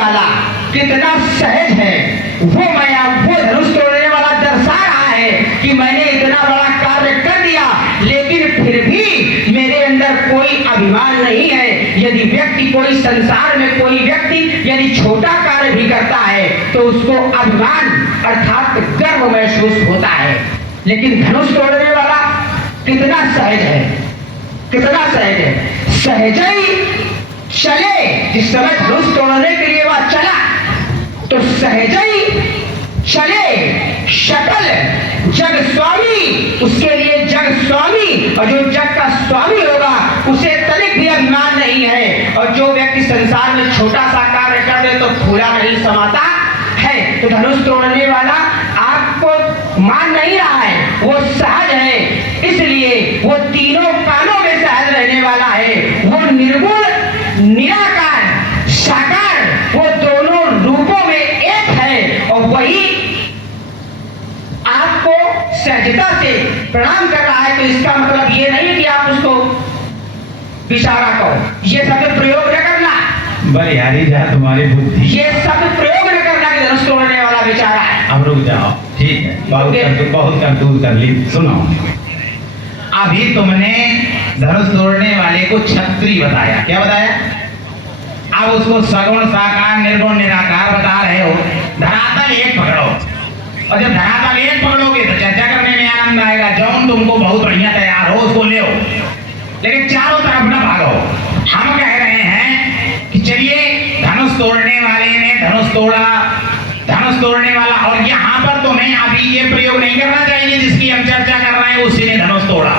वाला कितना सहज है, वो धनुष तोड़ने वाला दर्शा रहा है कि मैंने इतना बड़ा कार्य कर दिया, लेकिन फिर भी मेरे अंदर कोई अभिमान नहीं है। यदि व्यक्ति कोई संसार में कोई व्यक्ति यदि छोटा कार्य भी करता है तो उसको अभिमान अर्थात गर्व महसूस होता है, लेकिन धनुष तोड़ने वाला कितना सहज है, कितना सहज है। सहज ही चले, जिस समय धनुष तोड़ने के लिए वह चला तो सहज ही चले शकल जग स्वामी, उसके लिए जग स्वामी, और जो जग का स्वामी होगा उसे तनिक भी अभिमान नहीं है। और जो व्यक्ति संसार में छोटा सा कार्य कर दे तो फूला नहीं समाता है। तो धनुष तोड़ने वाला आपको मान नहीं रहा है, वो सहज है, इसलिए वो तीनों कालों में सहज रहने वाला है। वो निर्गुण निराकार साकार, वो दोनों रूपों में एक है, और वही आपको सहजता से प्रणाम कर रहा है। तो इसका मतलब ये नहीं कि आप उसको विचारा कहो, ये सब प्रयोग न करना, बलिहारी जा तुम्हारी बुद्धि, ये सब प्रयोग न करना कि धनुष तोड़ने वाला बेचारा है। अब रुक जाओ, ठीक है, बहुत करतूत कर ली। सुनो, अभी तुमने धनुष तोड़ने वाले को क्षत्रिय बताया, क्या बताया? अब उसको सगुण साकार निर्गुण निराकार बता रहे हो। धरातल एक पकड़ो, और जब धरातल एक पकड़ोगे तो चर्चा करने में आनंद आएगा। जौन तुमको बहुत बढ़िया तैयार हो उसको ले, लेकिन चारों तरफ न भागो। हम कह रहे हैं कि चलिए धनुष तोड़ने वाले ने धनुष तोड़ा, धनुष तोड़ने वाला, और यहाँ पर तुम्हें अभी ये प्रयोग नहीं करना चाहिए जिसकी हम चर्चा कर रहे हैं, उसी ने धनुष तोड़ा,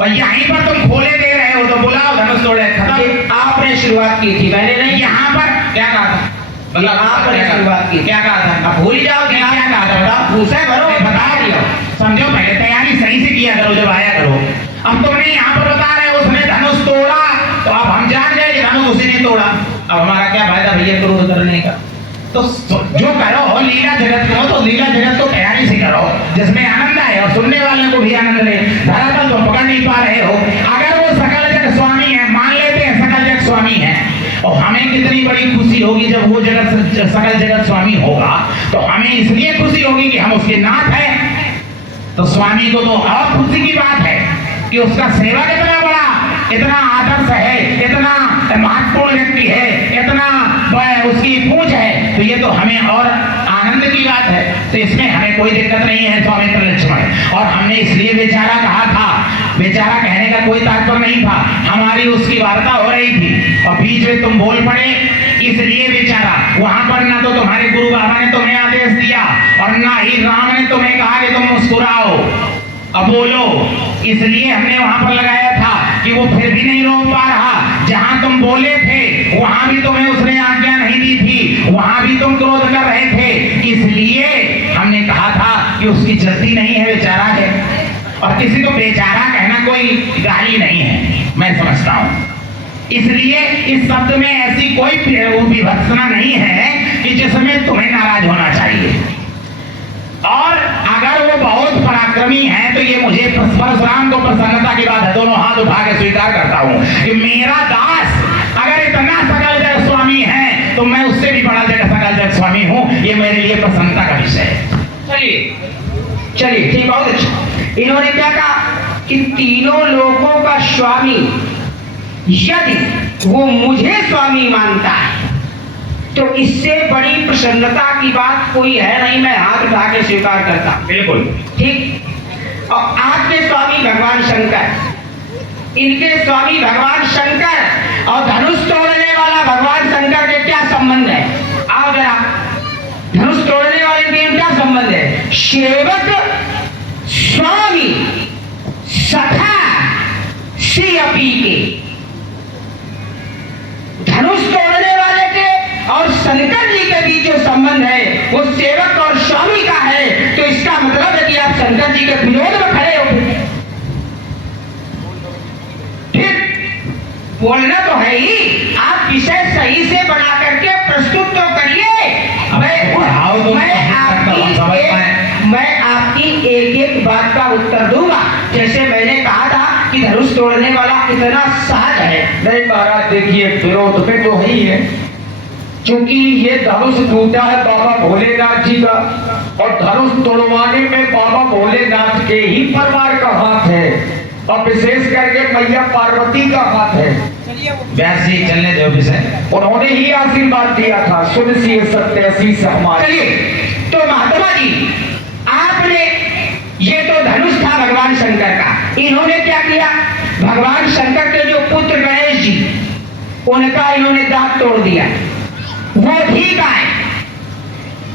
और यहीं पर तुम खोले दे रहे हो तो बुलाओ धनुष तोड़े खत्म। आपने शुरुआत की थी, मैंने नहीं। यहाँ पर क्या कहा था? मतलब आपने शुरुआत की, क्या कहा था? अब भूल जाओ क्या कहा था, बताओ, पूछे भरो, बता दियो। समझो, पहले तैयारी सही से किया करो जब आया करो। अब तुमने यहाँ पर बता रहे हो उसने धनुष तोड़ा, तो अब हम जान गए कि धनुष उसी ने तोड़ा। अब हमारा क्या फायदा भैया क्रोध करने का? तो जो करो लीला जगत को, तो लीला जगत को तैयारी से करो जिसमें आनंद आए और सुनने वाले को भी आनंद ले। धरातल तुम पकड़ नहीं पा रहे हो। अगर वो सकल जग स्वामी है, मान लेते हैं सकल जग स्वामी है, और हमें कितनी बड़ी खुशी होगी जब वो जगत सकल जगत स्वामी होगा, तो हमें इसलिए खुशी होगी कि हम उसके नाथ हैं। तो स्वामी को तो और खुशी की बात है कि उसका सेवा कितना बड़ा, इतना आदर्श है, इतना महत्वपूर्ण व्यक्ति है, इतना उसकी पूछ है, तो ये तो हमें और आनंद की बात है। तो इसमें हमें कोई दिक्कत नहीं है स्वामी लक्ष्मण। और हमने इसलिए बेचारा कहा था, बेचारा कहने का कोई तात्पर्य नहीं था, हमारी उसकी वार्ता हो रही थी और बीच में तुम बोल पड़े, इसलिए बेचारा। वहां पर ना तो तुम्हारे गुरु बाबा ने तुम्हें आदेश दिया और ना ही राम ने तुम्हें कहा कि तुम मुस्कुराओ अब बोलो, इसलिए हमने वहां पर लगाया था कि वो फिर भी नहीं रोक पा रहा। जहां तुम बोले थे वहां भी तुम्हें उसने आज्ञा नहीं दी थी, वहां भी तुम क्रोध कर रहे थे, इसलिए हमने कहा था कि उसकी जल्दी नहीं है, बेचारा है। और किसी को बेचारा कहना कोई गाली नहीं है, मैं समझता हूं। इसलिए इस शब्द में ऐसी कोई विभत्सना नहीं है कि जिसमें तुम्हें नाराज होना चाहिए। और अगर वो बहुत पराक्रमी है तो ये मुझे परशुराम को प्रसन्नता की बात है, दोनों हाथ उठा के स्वीकार करता हूं कि मेरा दास अगर इतना सकल जग स्वामी है तो मैं उससे भी बड़ा सकल जग स्वामी हूं। ये मेरे लिए प्रसन्नता का विषय है। चलिए चलिए ठीक, बहुत अच्छा। इन्होंने क्या कहा कि तीनों लोगों का स्वामी यदि वो मुझे स्वामी मानता है तो इससे बड़ी प्रसन्नता की बात कोई है नहीं, मैं हाथ उठा के स्वीकार करता। बिल्कुल ठीक। और आपके स्वामी भगवान शंकर, इनके स्वामी भगवान शंकर और धनुष तोड़ने वाला भगवान शंकर के क्या संबंध है? आओ जरा, धनुष तोड़ने वाले के क्या संबंध है? सेवक स्वामी सखा सी अपी के, धनुष तोड़ने वाले के और शंकर जी के बीच जो संबंध है वो सेवक और स्वामी का है। तो इसका मतलब है कि आप शंकर जी के विरोध में खड़े हो। ठीक, बोलना तो है ही, आप विषय सही से बना करके प्रस्तुत तो करिए। मैं आपकी एक एक बात का उत्तर दूंगा। जैसे मैंने कहा था कि धनुष तोड़ने वाला इतना सहज है। नहीं महाराज, देखिए विरोध पे तो ही है, क्योंकि ये धनुष टूटा है बाबा भोलेनाथ जी का, और धनुष तोड़वाने में बाबा भोलेनाथ के ही परिवार का हाथ है, और विशेष करके मैया पार्वती का हाथ है। व्यास जी चलने दो विषय, उन्होंने ही आशीर्वाद दिया था, सुन सी सत्य सी समाज। चलिए, तो महात्मा जी आपने, ये तो धनुष था भगवान शंकर का, इन्होंने क्या किया, भगवान शंकर के जो पुत्र गणेश जी, उनका इन्होंने दांत तोड़ दिया। वो ठीक है,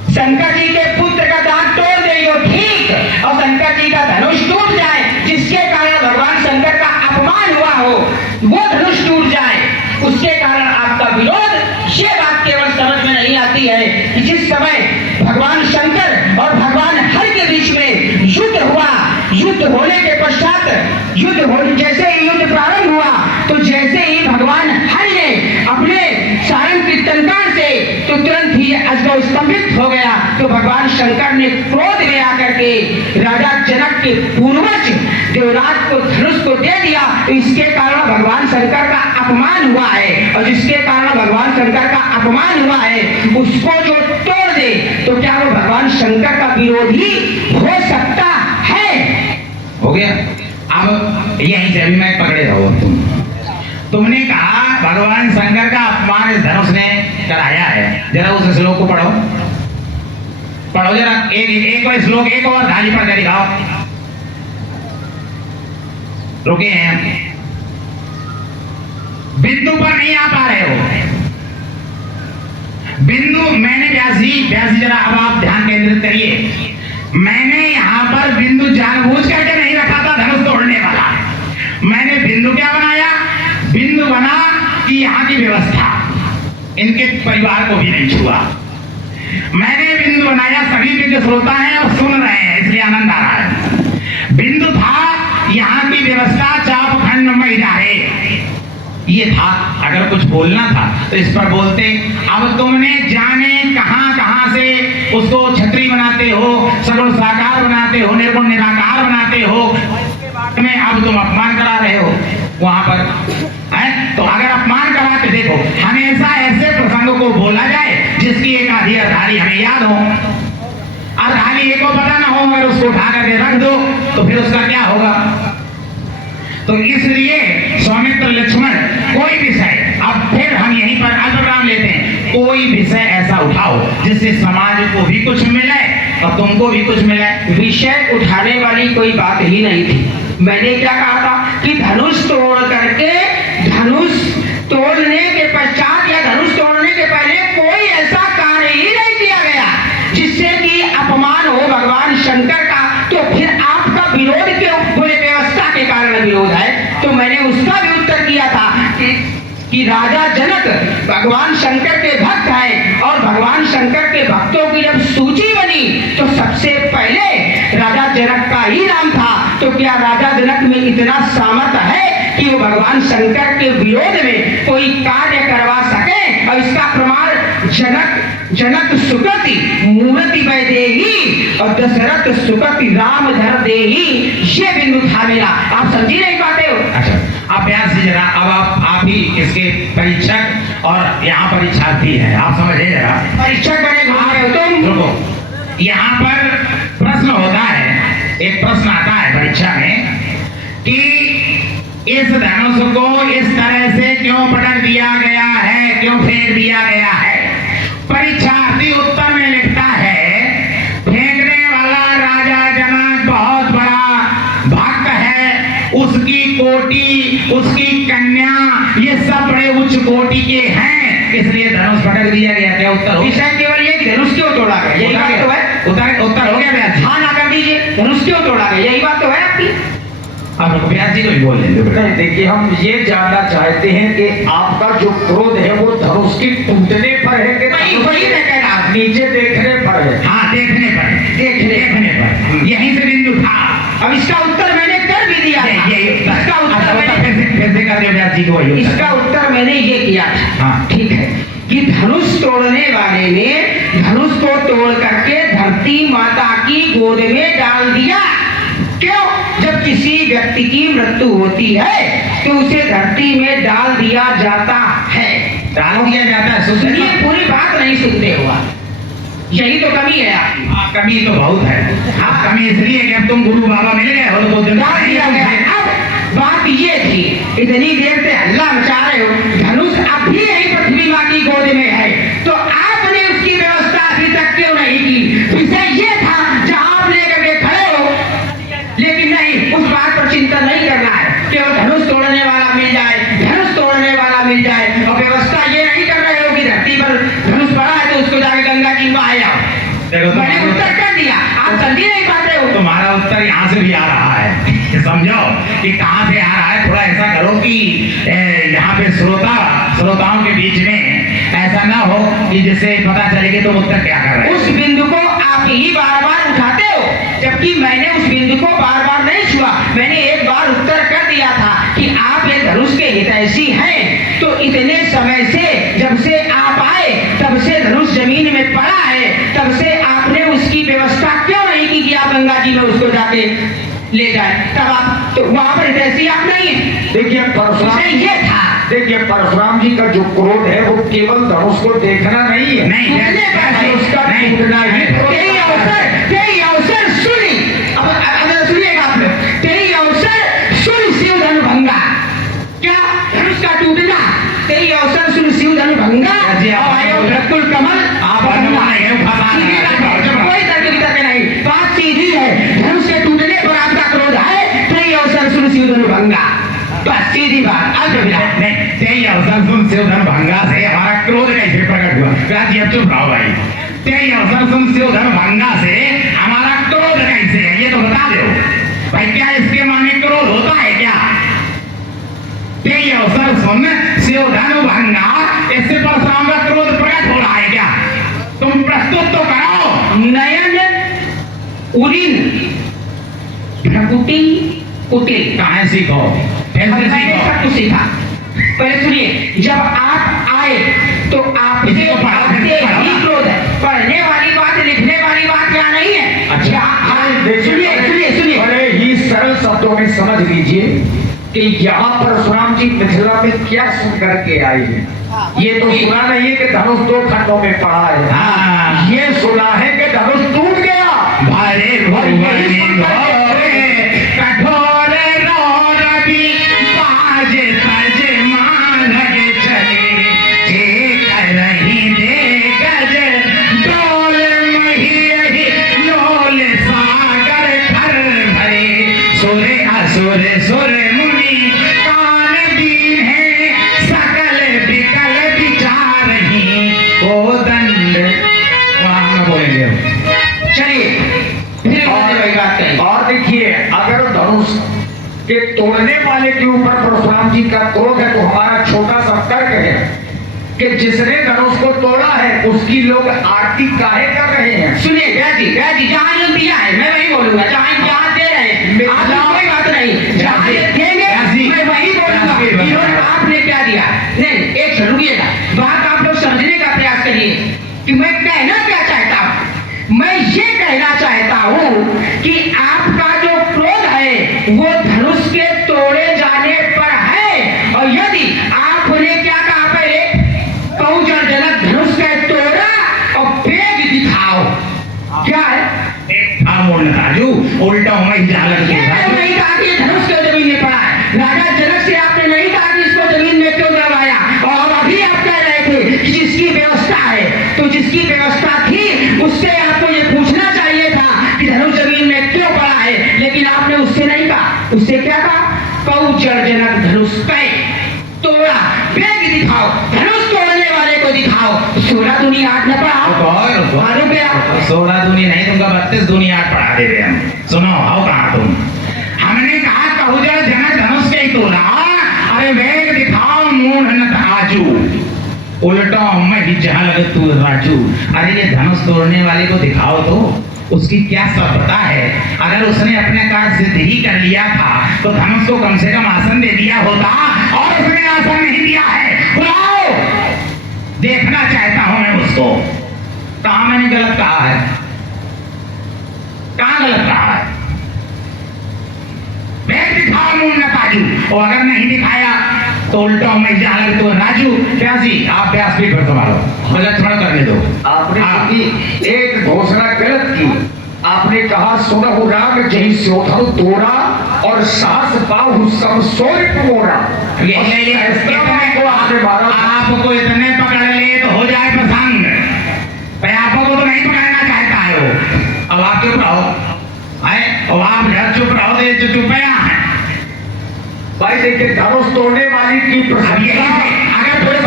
शंकर जी के पुत्र का दांत तोड़ दे वो ठीक, और शंकर जी का धनुष टूट जाए, जिसके कारण भगवान शंकर का अपमान हुआ हो, वो धनुष टूट जाए, उसके कारण आपका विरोध। ये बात केवल समझ में नहीं आती है कि जिस समय भगवान शंकर और भगवान हरि के बीच में युद्ध हुआ, युद्ध होने के पश्चात जैसे ही युद्ध प्रारंभ हुआ, तो जैसे ही भगवान हरि ने अपने सारंग कीर्तनकार से तो तुरंत ही अजगर स्तंभित हो गया, तो भगवान शंकर ने क्रोध में आकर के राजा जनक के पूर्वज देवराज को धनुष को दे दिया। तो इसके कारण भगवान शंकर का अपमान हुआ है, और जिसके कारण भगवान शंकर का अपमान हुआ है, उसको जो तोड़ दे, तो क्या वो भगवान शंकर का विरोधी हो सकता है? हो गया। अब यहीं से अभी मैं पकड़े रहो, तुमने कहा भगवान शंकर का अपमान इस धनुष ने कराया है। जरा उस श्लोक को पढ़ो, पढ़ो जरा, एक और श्लोक, एक और धाली पढ़ के दिखाओ। रुके हैं, बिंदु पर नहीं आ पा रहे हो। बिंदु मैंने व्यासी जरा अब आप ध्यान केंद्रित करिए। मैंने यहाँ पर बिंदु जानबूझ करके नहीं रखा था धनुष तोड़ने वाला। मैंने बिंदु क्या बनाया, बिंदु बना कि यहाँ की व्यवस्था इनके परिवार को भी नहीं छुआ। मैंने बिंदु बनाया, सभी बिंदु श्रोता हैं और सुन रहे हैं, इसलिए आनंद आ रहा है। बिंदु था यहाँ की व्यवस्था चाप खंड में जाए, ये था। अगर कुछ बोलना था तो इस पर बोलते। अब तुमने जाने कहां कहां से उसको छत्री बनाते हो, सगुण साकार बनाते हो, निर्गुण निराकार बनाते हो, में अब तुम अपमान करा रहे हो वहां पर है। तो अगर अपमान कराते, देखो हमेशा ऐसे प्रसंगों को बोला जाए जिसकी एक आधी अर्धाली हमें याद हो। अर्धाली एक को पता ना हो, अगर उसको उठा करके रख दो तो फिर उसका क्या होगा। तो इसलिए स्वामित्र लक्ष्मण कोई विषय, अब फिर हम यहीं पर अल्पविराम लेते हैं, कोई विषय ऐसा उठाओ जिससे समाज को भी कुछ मिले और तुमको भी कुछ मिले। विषय उठाने वाली कोई बात ही नहीं थी। मैंने क्या कहा था कि धनुष तोड़ करके, धनुष तोड़ने के पश्चात या धनुष तोड़ने के पहले कोई ऐसा कार्य ही नहीं किया गया जिससे कि अपमान हो भगवान शंकर का। तो फिर आपका विरोध क्यों? बोले व्यवस्था के कारण विरोध है। तो मैंने उसका भी उत्तर किया था कि राजा जनक भगवान शंकर के भक्त हैं, और भगवान शंकर के भक्तों की जब सूची बनी तो सबसे पहले राजा जनक का ही नाम था। तो क्या राजा जनक में इतना सामर्थ्य है कि वो भगवान शंकर के विरोध में कोई कार्य करवा सके? और इसका प्रमाण जनक सुकृति मूर्ति वैदेही और दशरथ सुकृति राम धर देही, ये बिंदु था मेरा। आप समझी नहीं पाते हो? अच्छा, अब व्यास जी जरा, अब आप ही इसके परीक्षक और यहाँ परीक्षार्थी हैं, आप समझे जरा। परीक्षक बने घूम रहे हो तुम। रुको, यहाँ पर प्रश्न होता है, एक प्रश्न आता है परीक्षा में कि इस धनुष को इस तरह से क्यों पटक दिया गया है, क्यों फेंक दिया गया है। परीक्षार्थी उत्तर में लिखता है, फेंकने वाला राजा जनक बहुत बड़ा भक्त है, उसकी कोटि, उसकी कन्या, ये सब बड़े उच्च कोटि के हैं, इसलिए धनुष पटक दिया गया। क्या उत्तर हो? विषय केवल ये कि धनुष क्यों तोड़ा गया, यही बात तो है। उत्तर हो गया व्यास जी? हाँ ना कर दीजिए, धनुष क्यों तोड़ा गया, यही बात तो है आपकी। अब व्यास जी को भी बोल लेंगे। नहीं, देखिए हम ये जानना चाहते हैं कि आपका जो क्रोध है वो धनुष की टूटने पर है कि वही मैं कह रहा हूं। नीचे देखने पर है? हाँ, देखने पर, देखने पर, यहीं से बिंदु था। अब इसका उत्तर मैंने कर भी दिया था। इसका उत्तर फिर से कर दो व्यास जी को। इसका उत्तर मैंने ये किया था। हाँ, ठीक है कि धनुष तोड़ने वाले ने धनुष को तोड़ करके धरती माता की गोद में डाल दिया। क्यों? जब किसी व्यक्ति की मृत्यु होती है तो उसे धरती में डाल दिया जाता है। डाल दिया जाता है। सुनिए पूरी बात यही तो कमी है आपकी। कमी तो बहुत है। हाँ। कमी इसलिए कि अब तुम गुरु बाबा मिल गए हो तो डाल दिया गया है। अब बात ये थी, इतनी देर से हल्ला मचा रहे हो, धनुष अब भी यही पृथ्वी माँ की गोद में है, तो आपने उसकी व्यवस्था अभी तक क्यों नहीं की? विषय ये था जहां आप लेकर के खड़े हो, लेकिन नहीं, उस बात पर चिंता नहीं करना है कि वो धनुष तोड़ने वाला मिल जाए, धनुष तोड़ने वाला मिल जाए, और व्यवस्था ये नहीं कर रहे हो कि धरती पर धनुष पड़ा है तो उसको जाके गंगा जी में बहाए आओ। देखो मैंने उत्तर कर दिया, आप जल्दी नहीं पाते हो। तुम्हारा उत्तर यहाँ से भी आ रहा है। समझो कि कहाँ से आ रहा है। थोड़ा ऐसा करो कि यहाँ पे श्रोताओं के बीच में ऐसा ना हो कि जिससे पता चले कि तुम उत्तर क्या कर रहे हो। उस बिंदु को आप ही बार बार उठाते हो, जबकि मैंने उस बिंदु को बार बार नहीं छुआ। मैंने एक बार उत्तर कर दिया था कि आप एक धनुष के हितैषी हैं, तो इतने समय से, जब से आप आए तब से धनुष जमीन में पड़ा है, तब से आपने उसकी व्यवस्था क्यों नहीं की कि आप गंगा जी में उसको जाके ले जाए? तब आप तो वहां पर हितैषी आप नहीं है। देखिए परशुराम, विषय ये था, देखिए परशुराम जी का जो क्रोध है वो केवल धनुष को देखना नहीं है, नहीं, टूटने पर है। उसका टूटना ही तेरी अवसर सुनी। अब सुनिएगा आप लोग, तेरी अवसर सुन शिव धनु भंगा। क्या धनुष का टूटना? तेरी अवसर सुन शिव धनु भंगा। जी, आप आयो रकुल कमल आप भगवान है, भगवान है। सीधी बात है, कोई तर्क वितर्क नहीं, बात सीधी है। धनुष के टूटने पर आपका क्रोध है, तेरी अवसर सुन शिव धनु भंगा, बस सीधी बात। नहीं, तेरी अवसर सुन शिवधन भंगा से हमारा क्रोध कैसे प्रकट हुआ? राजी अब चुप रहो भाई। तेरी अवसर सुन शिवधन भंगा से हमारा क्रोध कैसे है ये तो बता दो भाई। क्या इसके माने क्रोध होता है क्या? तेरी अवसर सुन शिवधन भंगा, इससे परशुराम का क्रोध प्रकट हो रहा है क्या? तुम प्रस्तुत तो करो। नयन उरिन भ्रकुटी कुटिल। कहाँ सीखो? कैसे मैंने सीखो? सब कुछ सीखा। पहले सुनिए, जब आप आए तो आपसे इसको पढ़ा, आपसे पढ़ा। ही क्रोध है। पढ़ने वाली बात, लिखने वाली बात यहाँ नहीं है। अच्छा। सुनिए सुनिए सुनिए, बड़े ही सरल शब्दों में समझ लीजिए कि यहाँ परशुराम जी मिथिला में क्या सुन करके आए हैं। ये तो सुना नहीं है कि धनुष 2 खंडों में पड़ा है, हाँ। ये सुना है कि धनुष टूट गया। भरे भुवन घोरे कठोर रोर भी बाज तज मानग चले, जे करही दे गज डोल मही लोल सागर खर भरे, सुरे असुर सुर मुनि कान दीन है, सकल विकल विचारही को दंड। वहाँ न बोलेंगे। चलिए फिर वही बात कही। और देखिए, अगर धनुष के तोड़ने वाले के ऊपर परशुराम जी का क्रोध है तो हमारा छोटा सा तर्क है कि जिसने धनुष को तोड़ा है उसकी लोग आरती काहे कर रहे हैं। सुनिए गया जी जहाँ जो दिया है मैं वही बोलूंगा, जहाँ दे रहे हैं आप कोई बात नहीं, जहाँ ये देंगे मैं वही बोलूंगा। इन्होंने आपने क्या दिया? नहीं, एक रुकिएगा, बात आप लोग समझने का प्रयास करिए कि मैं कहना क्या चाहता हूँ। मैं ये कहना चाहता हूँ कि आपका जो क्रोध है वो धनुष के तोड़े जाने पर है, और यदि आपने क्या कहा पहले, कौजरजनक धनुष का तोड़ा और पेज दिखाओ, क्या है? राजू उल्टा मैं जालक ये तो नहीं कहा कि ये धनुष क्यों जमीन में पड़ा है। राजा जनक से आपने नहीं कहा कि इसको जमीन में क्यों दबाया, और अभी आप कह रहे थे कि जिसकी व्यवस्था है, तो जिसकी व्यवस्था थी उससे आपको ये पूछना चाहिए था कि धनुष जमीन में क्यों पड़ा है, लेकिन आपने उससे नहीं कहा। उससे क्या कहा? कौजरजनक धनुष पे तोड़ा, पेज दिखाओ, धनुष तोड़ने वाले को दिखाओ। 16 दूनी 8 न पढ़ाओ, मालूम क्या? 16 दूनी नहीं, तुमका 32 दूनी 8 पढ़ा दे रहे हम। सुनो, आओ कहा तुम। हमने कहा कहुजर जनक धनुष के ही तोड़ा, अरे वेग दिखाओ मूढ़ न आजू, उल्टा मैं ही जहां तू राजू। अरे ये धनुष तोड़ने वाले को दिखाओ तो उसकी क्या सभ्यता है। अगर उसने अपने कार्य सिद्ध ही कर लिया था तो धनुष को कम से कम आसन दे दिया होता, और उसने आसन नहीं दिया है। बुलाओ, देखना चाहता हूं मैं उसको। कहां मैंने गलत कहा है? कहां गलत कहा है? बैग दिखाओ मूल न ताजू, और अगर नहीं दिखाया तो उल्टा मैं जान तो राजू प्यासी आप प्यास भी पर संभालो लक्ष्मण करने दो। आपने हाँ। क्योंकि एक घोषणा गलत की। आपने कहा सुनहु राग जही स्योधनु तोरा और सास बाहु सब सोई मोरा। को आपको इतने पकड़ ले तो हो जाए पसंद, आपको तो नहीं पकड़ना चाहता है वो। अब आप चुप रहो, अब आप घर चुप रहो, तो चुपया है भाई देखिए धनुष तोड़ने वाली की अगर थोड़े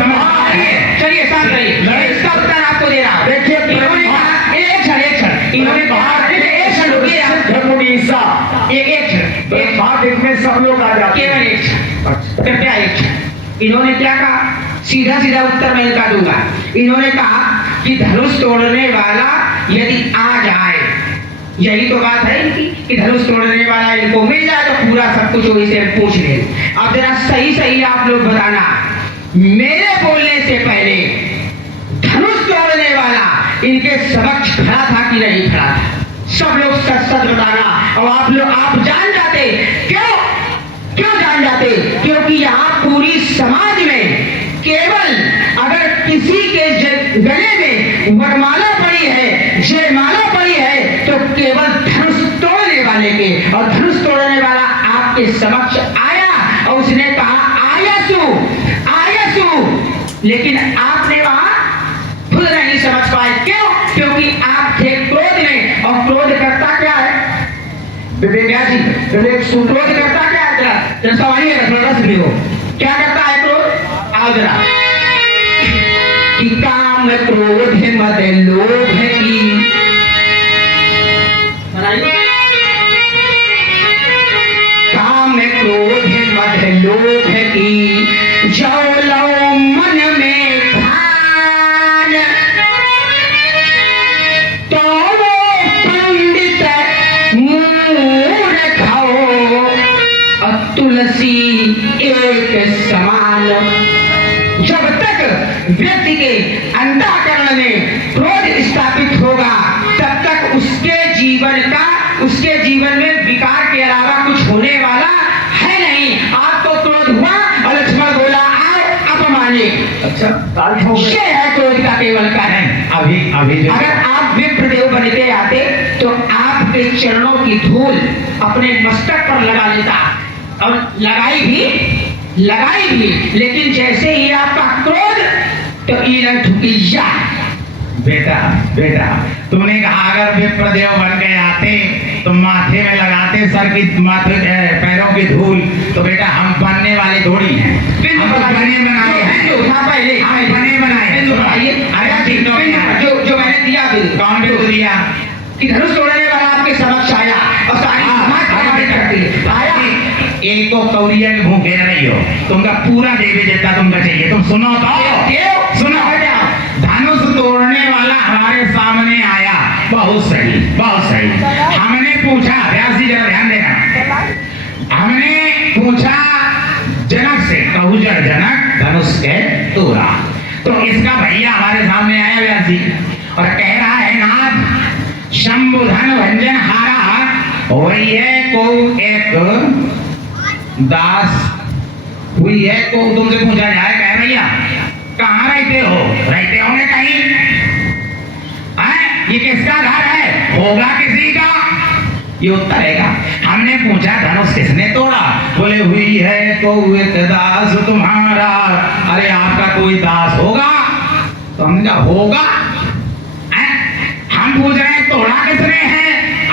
चलिए शांत रहिए, इसका उत्तर आपको दे रहा हूं। देखिए इन्होंने कहा एक क्षण इन्होंने कहा एक क्षण रुकिए एक बात इसमें सब लोग आ जाते केवल एक क्षण कृपया एक क्षण। इन्होंने क्या कहा, सीधा सीधा उत्तर मैं इनका दूंगा। इन्होंने कहा कि धनुष तोड़ने वाला यदि आ जाए, यही तो बात है इनकी कि धनुष तोड़ने वाला इनको मिल जाए तो पूरा सब कुछ वही से पूछ ले। अब जरा सही सही आप लोग बताना, मेरे बोलने से पहले धनुष तोड़ने वाला इनके समक्ष खड़ा था कि नहीं खड़ा था? सब लोग सच सच बताना। और आप लोग आप जान जाते, क्यों जान जाते? क्योंकि यहाँ पूरी समाज में केवल अगर किसी के गले में वरमाला पड़ी है, जयमाला पड़ी है, तो केवल धनुष तोड़ने वाले के। और धनुष तोड़ने वाला आपके समक्ष आया और उसने कहा आयसु आयसु, लेकिन आपने वहां खुद नहीं समझ पाए। क्यों? क्योंकि आप थे क्रोध में, और क्रोध करता क्या है विवेक जी? विवेक क्रोध करता क्या है? जरा सवाल रस भी हो, क्या करता है क्रोध? आओ जरा। कि काम क्रोध मद लोभ की, काम क्रोध मद लोभ की, जो लो मन में ध्यान, तो वो पंडित मूर्ख हो और तुलसी एक समान। जब तक व्यक्ति के अंतःकरण में क्रोध स्थापित होगा, तब तक उसके जीवन में विकार के अलावा कुछ होने वाला है नहीं। आपको क्रोध हुआ और लक्ष्मण बोला आओ अपमाने। अच्छा, ये है क्रोध का केवल कारण। अभी अगर आप विप्रदेव बनते आते तो आपके चरणों की धूल अपने मस्तक पर लगा लेता, और लगाई भी, लेकिन जैसे ही आपका क्रोध तो ईलन ठुकी जा। बेटा तुमने कहा अगर विप्रदेव बन के आते तो माथे में लगाते सर की पैरों की धूल, तो बेटा हम बनने वाले थोड़ी हैं, हम तो बने बनाए हैं। पहले हम बने बनाए हैं। जो मैंने दिया कौन भी दिया कि धनुष तोड़ने वाला आपके समक्ष आया और सारी आया। एक को कौरिया के भूखे रही हो, तुमका पूरा देवी देवता तुमका चाहिए। तुम सुनो तो सुनो, धनुष तोड़ने वाला हमारे सामने आया, बहुत सही। हमने पूछा, व्यास जी जरा ध्यान देना, हमने पूछा जनक से, कहूजर जनक धनुष के तोड़ा, तो इसका भैया हमारे सामने आया व्यास जी और कह रहा है नाथ शंभुधन भंजन हारा वही है को एक दास हुई है। को तुमसे पूछा जाए कह भैया कहाँ रहते होंगे कहीं? ये किसका घर है? होगा किसी का? ये उत्तर रहेगा। हमने पूछा धनुष किसने तोड़ा? बोले हुई है को एक दास तुम्हारा। अरे आपका कोई दास होगा? तो हमने कहा होगा। हम पूछ रहे हैं तोड़ा किसने है?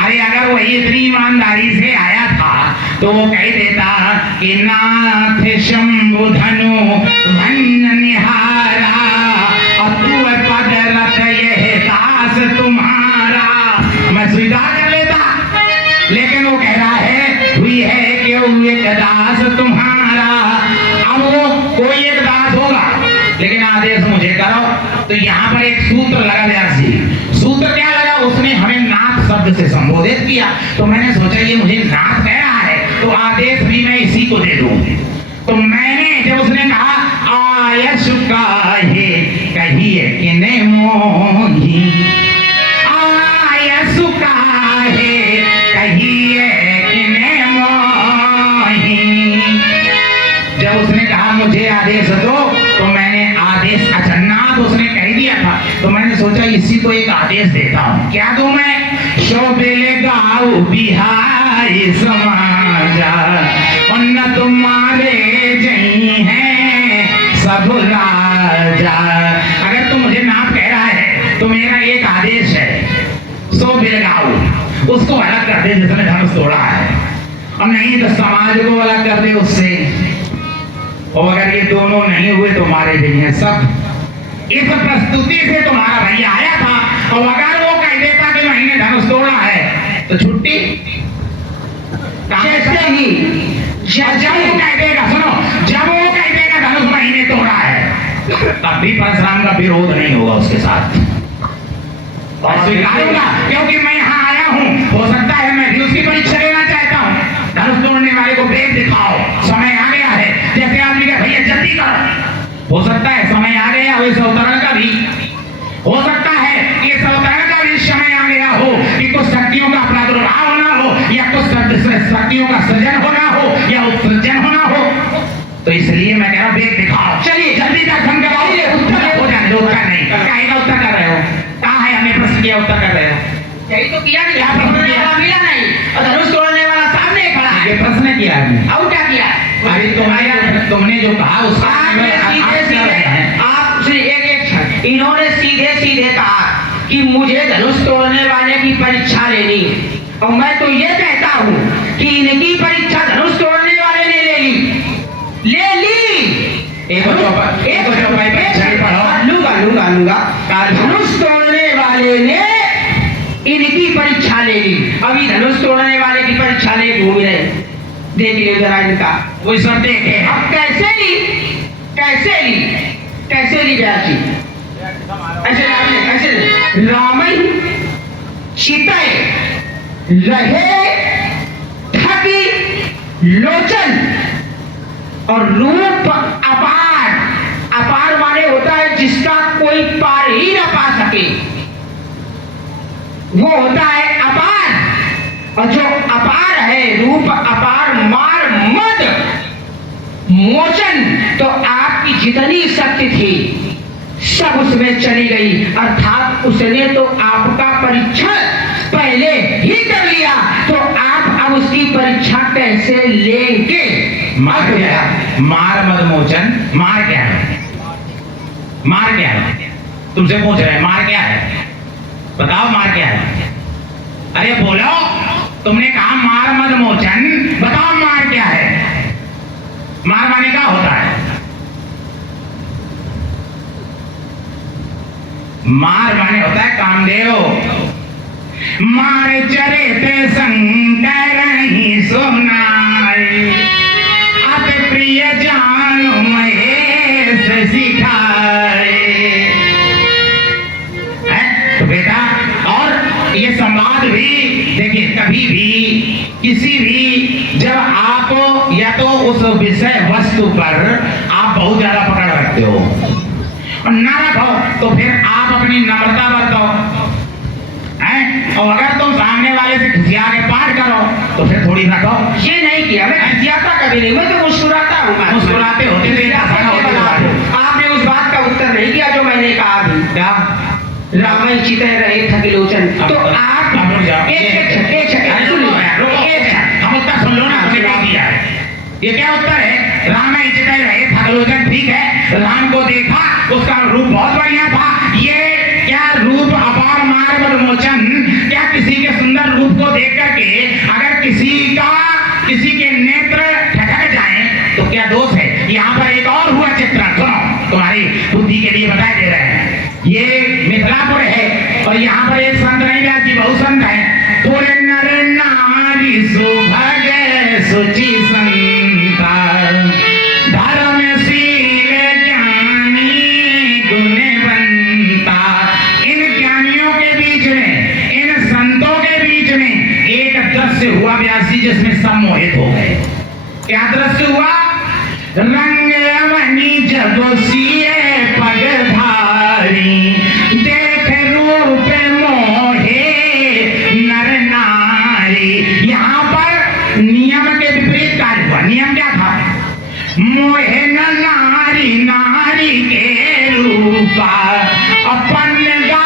अरे अगर वही इतनी ईमानदारी से आया था तो वो कह देता कि नाथ शंभु धनु भंजन निहारा और तू पद रथ ये दास तुम्हारा, मैं स्वीकार कर लेता। लेकिन वो कह रहा है हुई है क्यों एक दास तुम्हारा। अब वो कोई एक दास होगा, लेकिन आदेश मुझे करो। तो यहाँ पर एक सूत्र लगा व्यास जी। सूत्र क्या लगा? उसने हमें नाथ शब्द से संबोधित किया, तो मैंने सोचा ये मुझे नाथ कह रहा है तो आदेश भी मैं इसी को दे दूं। तो मैंने जब उसने कहा आयसु काहे कहिए कि ने मोही, आयसु काहे कहिए कि ने मोही, जब उसने कहा मुझे सोचा इसी को एक आदेश देता हूँ। क्या दूं मैं? शोभेले गाँव बिहारी समाजा और न तुम्हारे जई हैं सब राजा। अगर तू मुझे नाम कह रहा है तो मेरा एक आदेश है, शोभेले गाँव उसको अलग कर दे जिसने धनुष तोड़ा है, और नहीं तो समाज को अलग कर दे उससे। और अगर ये दोनों नहीं हुए तो मारे गए हैं सब। इस प्रस्तुति से तुम्हारा भैया आया था, और अगर वो कह देता कि मैंने धनुष तोड़ा है तो छुट्टी जैसे ही जब वो कह देगा, सुनो, जब वो कह देगा धनुष महीने तोड़ा है तब भी परशुराम का विरोध नहीं होगा उसके साथ, और स्वीकारूंगा, क्योंकि मैं यहाँ आया हूँ। हो सकता है मैं भी उसकी परीक्षा लेना चाहता हूँ। धनुष तोड़ने वाले को वेग दिखाओ, समय आ गया है। जैसे आदमी का भैया जल्दी करो, हो सकता है समय आ गया हो इस अवतरण का भी, हो सकता है कि इस अवतरण का भी समय आ गया हो कि कुछ शक्तियों का प्रादुर्भाव होना हो, या कुछ शक्तियों का सृजन होना हो, या उत्सर्जन होना हो। तो इसलिए मैं कह रहा हूँ वेग दिखाओ। चलिए जल्दी दर्शन कराओ। उत्तर हो जाने दो, उत्तर नहीं, काहे का उत्तर कर रहे हो? कहाँ है हमने प्रश्न किया, उत्तर कर रहे हो? यही तो किया, क्या प्रश्न किया? मिला नहीं, और धनुष तोड़ने वाला सामने खड़ा है। ये प्रश्न किया आपने? और क्या किया? अरे तुमने जो कहा उसका आपने सीधे सीधे, आप सुनिए, एक क्षण, इन्होंने सीधे सीधे कहा कि मुझे धनुष तोड़ने वाले की परीक्षा लेनी है, और मैं तो ये कहता हूँ कि इनकी परीक्षा धनुष तोड़ने वाले ने ले ली। एक चौपाई पे छड़ी पढ़ो। लूंगा। धनुष तोड़ने वाले ने इनकी परीक्षा ले ली, अभी धनुष तोड़ने वाले की परीक्षा ले घूम रहे। देख लियो जरा इनका, कोई सब देखे। अब कैसे ली व्यास जी? ऐसे रामई चितय रहे ठगी लोचन, और रूप अपार माने होता है जिसका कोई पार ही ना पा सके, वो होता है अपार। और जो अपार है, रूप अपार मार मद मोचन, तो आपकी जितनी शक्ति थी सब उसमें चली गई, अर्थात उसने तो आपका परीक्षण पहले ही कर लिया, तो आप अब उसकी परीक्षा कैसे लेंगे? मार क्या है? मार मद मोचन, मार क्या है? मार क्या है? तुमसे पूछ रहे हैं मार क्या है? बताओ मार क्या है? अरे बोलो, तुमने कहा मार मद मोचन, बताओ मार क्या है? मार माने क्या होता है? मार माने होता है कामदेव। मार चरे ते शंकर ही सोनाई, अब प्रिय जान महेश सिखाए। तो बेटा, और ये संवाद भी देखिए, कभी भी किसी भी, जब आप या तो उस विषय वस्तु पर आप बहुत ज्यादा पकड़ रखते हो और ना रखो, तो फिर आप अपनी नम्रता बरतो, हैं? और अगर तुम सामने वाले से खिसिया के पाठ करो तो फिर थोड़ी रखो। ये नहीं किया, मैं खिसियाता कभी नहीं, मैं तो मुस्कुराता हूँ। मुस्कुराते होते आपने उस बात का उत्तर नहीं किया जो मैंने कहा अभी। क्या? रामायण चितय रहे ठगिलोचन, तो आप हम उत्तर सुन लो ना, मुझे क्या दिया है? ये क्या उत्तर है? रामायण चितय रहे ठगिलोचन, ठीक है, राम को देखा, उसका रूप बहुत बढ़िया था। ये क्या रूप अपार मार मद मोचन, क्या किसी के सुंदर रूप को देख करके अगर किसी के नेत्र ठठक जाएं तो क्या दोष है? यहाँ पर एक और हुआ चित्रण, सुनो, तुम्हारी बुद्धि के लिए बता दे रहे हैं। ये मिथिलापुर है और यहाँ पर एक संत नहीं रहती, बहुत संत है। थोड़े नर नारी सुभग सुचि संता, धर्मशील ज्ञानी गुणवंता। इन ज्ञानियों के बीच में, इन संतों के बीच में एक दृश्य हुआ व्यासी, जिसमें सब मोहित हो गए। क्या दृश्य हुआ? रंग मणि जब सिए पगधारी, देख रूप मोहे नर नारी। यहाँ पर नियम के विपरीत कार्य हुआ। नियम क्या था? मोहे न नारी, नारी के रूपा अपन गा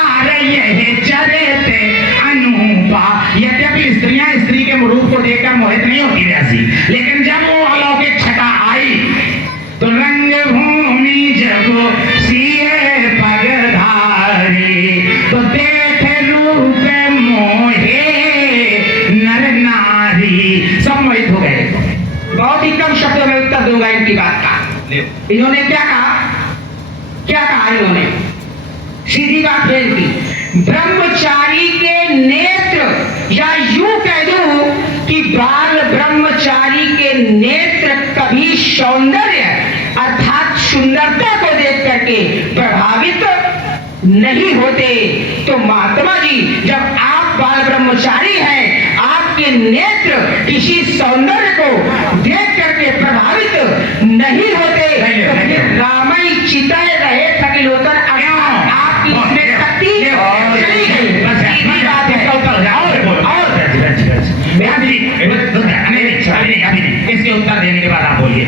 बहुत ही कम शब्दों में उत्तर दूंगा इनकी बात का। इन्होंने क्या कहा, क्या कहा इन्होंने, सीधी बात फेर दी। ब्रह्मचारी के नेत्र, या यूं कह दूं कि बाल ब्रह्मचारी के नेत्र कभी सौंदर्य अर्थात सुंदरता को देख करके प्रभावित नहीं होते। तो महात्मा जी, जब आप बाल ब्रह्मचारी हैं, आपके नेत्र किसी सौंदर्य को देख करके प्रभावित नहीं होते, तो फिर रामई चिताए रहे थकिलोतर आपकी इसमें शक्ति चली गई। सीधी बात है। इसके उत्तर देने के बाद आप बोलिए।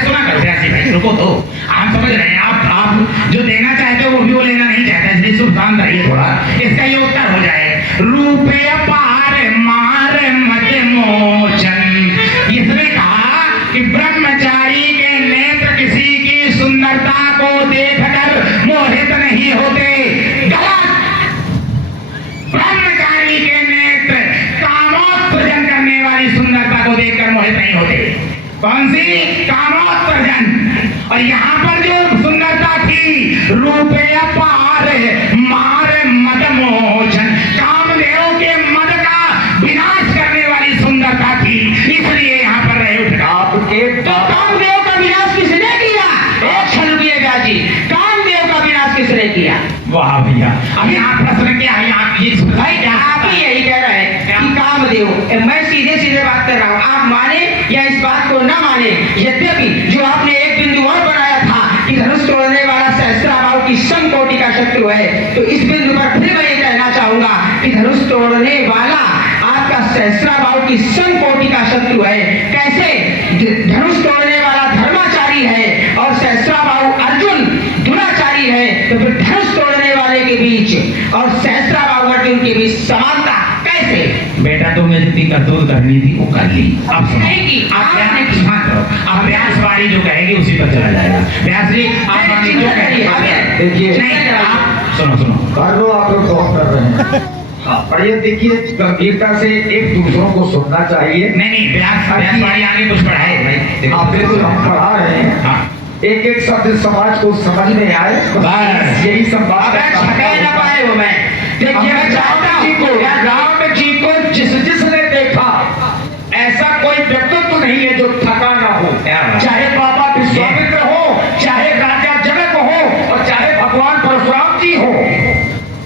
सुना करो ब्यासी भाई, रुको तो, हम समझ रहे हैं आप जो देना चाहते हो वो भी वो लेना नहीं चाहता, इसलिए शुभ शांत रहिए थोड़ा। इसका ये उत्तर हो जाए, रूपे पार मार मत मोचन। इसने कहा कि ब्रह्मचारी के नेत्र किसी की सुंदरता को देखकर मोहित नहीं होते। गलत। ब्रह्मचारी के नेत्र कामोत्सर्जन करने वाली सुंदरता को देखकर मोहित नहीं होते। कौन सी? कामोत्सर्जन। और यहाँ पर जो सुंदरता थी, रूपे पार मार मद मोचन, कामदेव के मद का विनाश करने वाली सुंदरता थी, इसलिए यहाँ पर रहे उठ आपके कामदेव का विनाश किसने किया? एक क्षण रुकिएगा जी, कामदेव का विनाश किसने किया? वाह भैया, अब यहाँ प्रश्न क्या है? आप ये भाई आप ही यही कह रहे हैं कि कामदेव, मैं सीधे सीधे बात कर रहा हूँ, आप माने या इस बात को ना माने, यद्यपि जो आपने एक बिंदु और बनाया था कि धनुष तोड़ने वाला सहस्त्राबाहु की समकोटि का शत्रु है, तो इस बिंदु पर फिर मैं ये कहना चाहूंगा कि धनुष तोड़ने वाला आपका सहस्त्राबाहु की समकोटि का शत्रु है। कैसे? धनुष तोड़ने वाला धर्माचारी है और सहस्त्राबाहु अर्जुन दुराचारी है, तो फिर धनुष तोड़ने वाले के बीच और सहस्त्राबाहु अर्जुन के बीच समानता कैसे? बेटा तुमने जितनी करतूत करनी थी वो कर ली। अब नहीं की, आपने की। अब व्यासवाणी जो कहेगी उसी पर चला जाएगा। व्यास जी आप जो कहेंगे, देखिए, नहीं आप सुनो कर लो, आप लोग कॉल कर रहे हैं। हाँ, और ये देखिए, गंभीरता से एक दूसरों को सुनना चाहिए। नहीं व्यासवाणी आगे कुछ पढ़ाए। आप बिल्कुल, हम पढ़ा रहे हैं। हाँ, एक एक शब्द समाज को समझ में आए, बस। यही संवाद अगर छका ना पाए हो, मैं देखिए, मैं चाहता हूँ राम जी को जिसने देखा, ऐसा कोई व्यक्तित्व नहीं है जो थका ना हो। चाहे बाबा विश्वामित्र हो, चाहे राजा जनक हो, और चाहे भगवान परशुराम जी हो।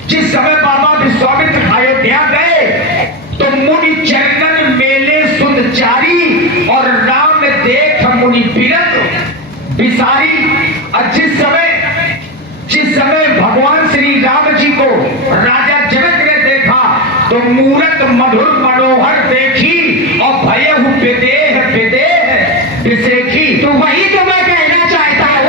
जिस समय बाबा विश्वामित्र अयोध्या गए तो मुनि चंदन मेले सुधचारी और राम देख मुनि बिरत बिसारी। और जिस समय भगवान श्री राम जी को राजा जनक ने देखा तो मूरत मधुर मनोहर देखी और भयहु विदेह विसेखी। तो वही तो मैं कहना चाहता हूँ,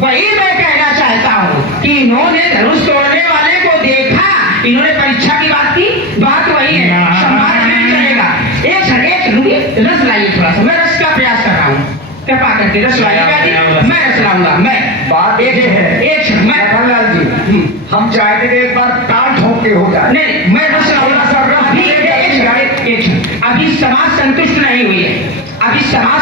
वही मैं कहना चाहता हूँ कि इन्होंने धनुष तोड़ने वाले को देखा, इन्होंने परीक्षा की बात की, बात वही है, संवाद नहीं चलेगा। एक क्षण रुकिए, रस लाइए थोड़ा सा, मैं रस का प्रयास कर रहा हूँ, कृपा करके रस लाइएगा, मैं रस लाऊंगा। मैं बात एक है, एक क्षण, मैं लाल जी, हम चाहते थे एक बार ताल ठोक के हो जाए। नहीं, मैं रस लाऊंगा सर। अभी एक क्षण, अभी समाज संतुष्ट नहीं हुई है, अभी समाज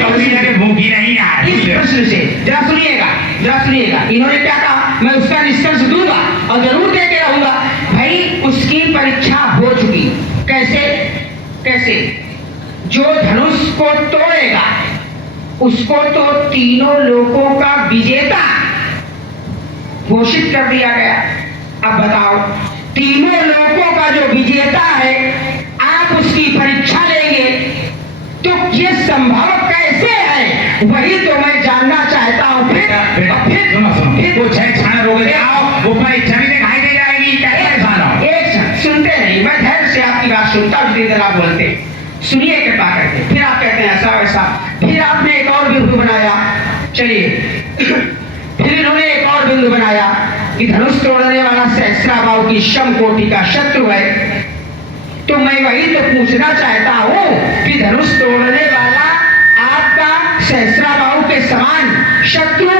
कभी जगह भूखी नहीं आई। इस प्रश्न से जरा सुनिएगा, इन्होंने क्या कहा, मैं उसका निष्कर्ष दूंगा और जरूर दे के रहूंगा। भाई उसकी परीक्षा हो चुकी। कैसे? जो धनुष को तोड़ेगा उसको तो तीनों लोकों का विजेता घोषित कर दिया गया। अब बताओ, तीनों लोकों का जो विजेता है, आप उसकी परीक्षा लेंगे तो ये संभव कैसे है? वही तो मैं जानना चाहता हूँ। फिर सुनो वो क्षण रोके आओ, वो परीक्षा भी दिखाई दे जाएगी। एक क्षण सुनते नहीं, मैं धैर्य से आपकी बात सुनता हूँ, जितनी देर आप बोलते सुनिए कृपा करके। फिर आप कहते हैं ऐसा वैसा, फिर आपने एक और बिंदु बनाया। चलिए फिर इन्होंने एक और बिंदु बनाया कि धनुष तोड़ने वाला सहस्त्राबाहु की समकोटि का शत्रु है। तो मैं वही तो पूछना चाहता हूँ कि धनुष तोड़ने वाला आपका सहस्त्राबाहु के समान शत्रु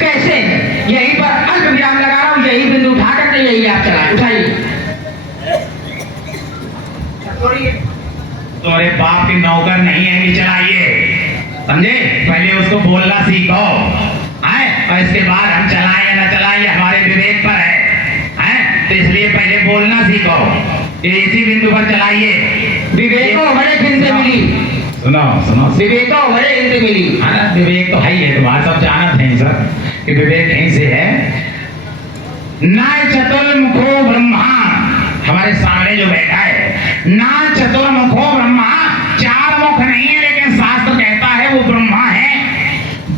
कैसे है? यहीं पर अल्प विराम लगा रहा हूँ, यही बिंदु उठा करके यही आप चलाएं। उठाइए, तुम्हारे बाप के नौकर नहीं है कि चलाइए, समझे? पहले उसको बोलना सीखो, है? और इसके बाद हम चलाएं या न चलाएं ये हमारे विवेक पर है? तो इसलिए पहले बोलना सीखो, इसी बिंदु पर चलाइए। विवेको हमारे किन से मिली? सुनो सुनो, विवेको हमारे किन से मिली? है ना? विवेक तो है ही है, तुम्हारा सब जानत है सर कि विवेक यहीं से है। ना चतुर्मुखो ब्रह्मा, हमारे सामने जो बैठा है, ना चतुर्मुखो ब्रह्मा, चार मुख नहीं है लेकिन शास्त्र कहता है वो ब्रह्मा है।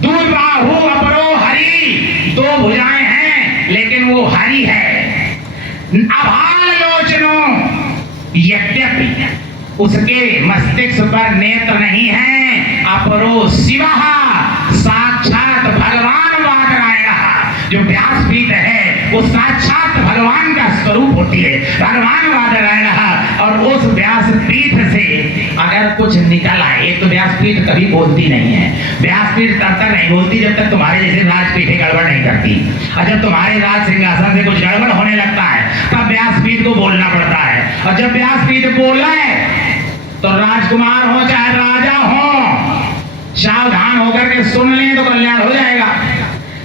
दुर्बाहु अपरो हरि, दो भुजाएं हैं लेकिन वो हरि है। अभाल लोचनो, यद्यपि उसके मस्तिष्क पर नेत्र नहीं है। अपरो शिवः, साक्षात भगवान वादरायण, जो व्यासपीठ है वो साक्षात भगवान का स्वरूप होती है, भगवान वादरायण। और उस व्यासपीठ से अगर कुछ निकल आए, तो व्यासपीठ कभी बोलती नहीं है। व्यासपीठ तब तक नहीं बोलती जब तक तुम्हारे जैसे राजपीठें गड़बड़ नहीं करती। और जब तुम्हारे राज सिंहासन से कुछ गड़बड़ होने लगता है तब व्यासपीठ को बोलना पड़ता है। और जब व्यासपीठ बोले तो राजकुमार हो चाहे राजा हो, सावधान होकर के सुन लें तो कल्याण हो जाएगा।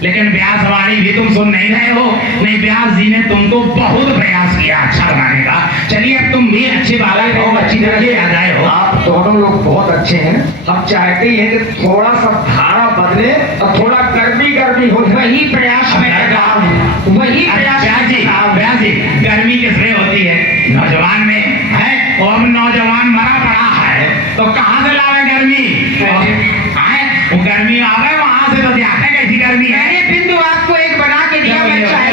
लेकिन व्यासवाणी भी तुम सुन नहीं रहे हो। नहीं, व्यास जी ने तुमको बहुत प्रयास किया अच्छा बनाने का। चलिए अब तुम भी अच्छे बालक हो, अच्छी तरह से आ जाए हो। आप दोनों लोग बहुत अच्छे हैं। हम चाहते ही हैं कि थोड़ा सा धारा बदले और थोड़ा गर्मी गर्मी हो जाए। वही प्रयास में लगा हूं, वही प्रयास व्यास जी, व्यास जी, गर्मी किसमें होती है? नौजवान में है। और हम नौजवान मरा पड़ा है तो कहाँ से लावे गर्मी? वो गर्मी आवे वहां से तो देखते कैसी गर्मी है। मैंने बिंदु आपको एक बना के दिया, बच्चा है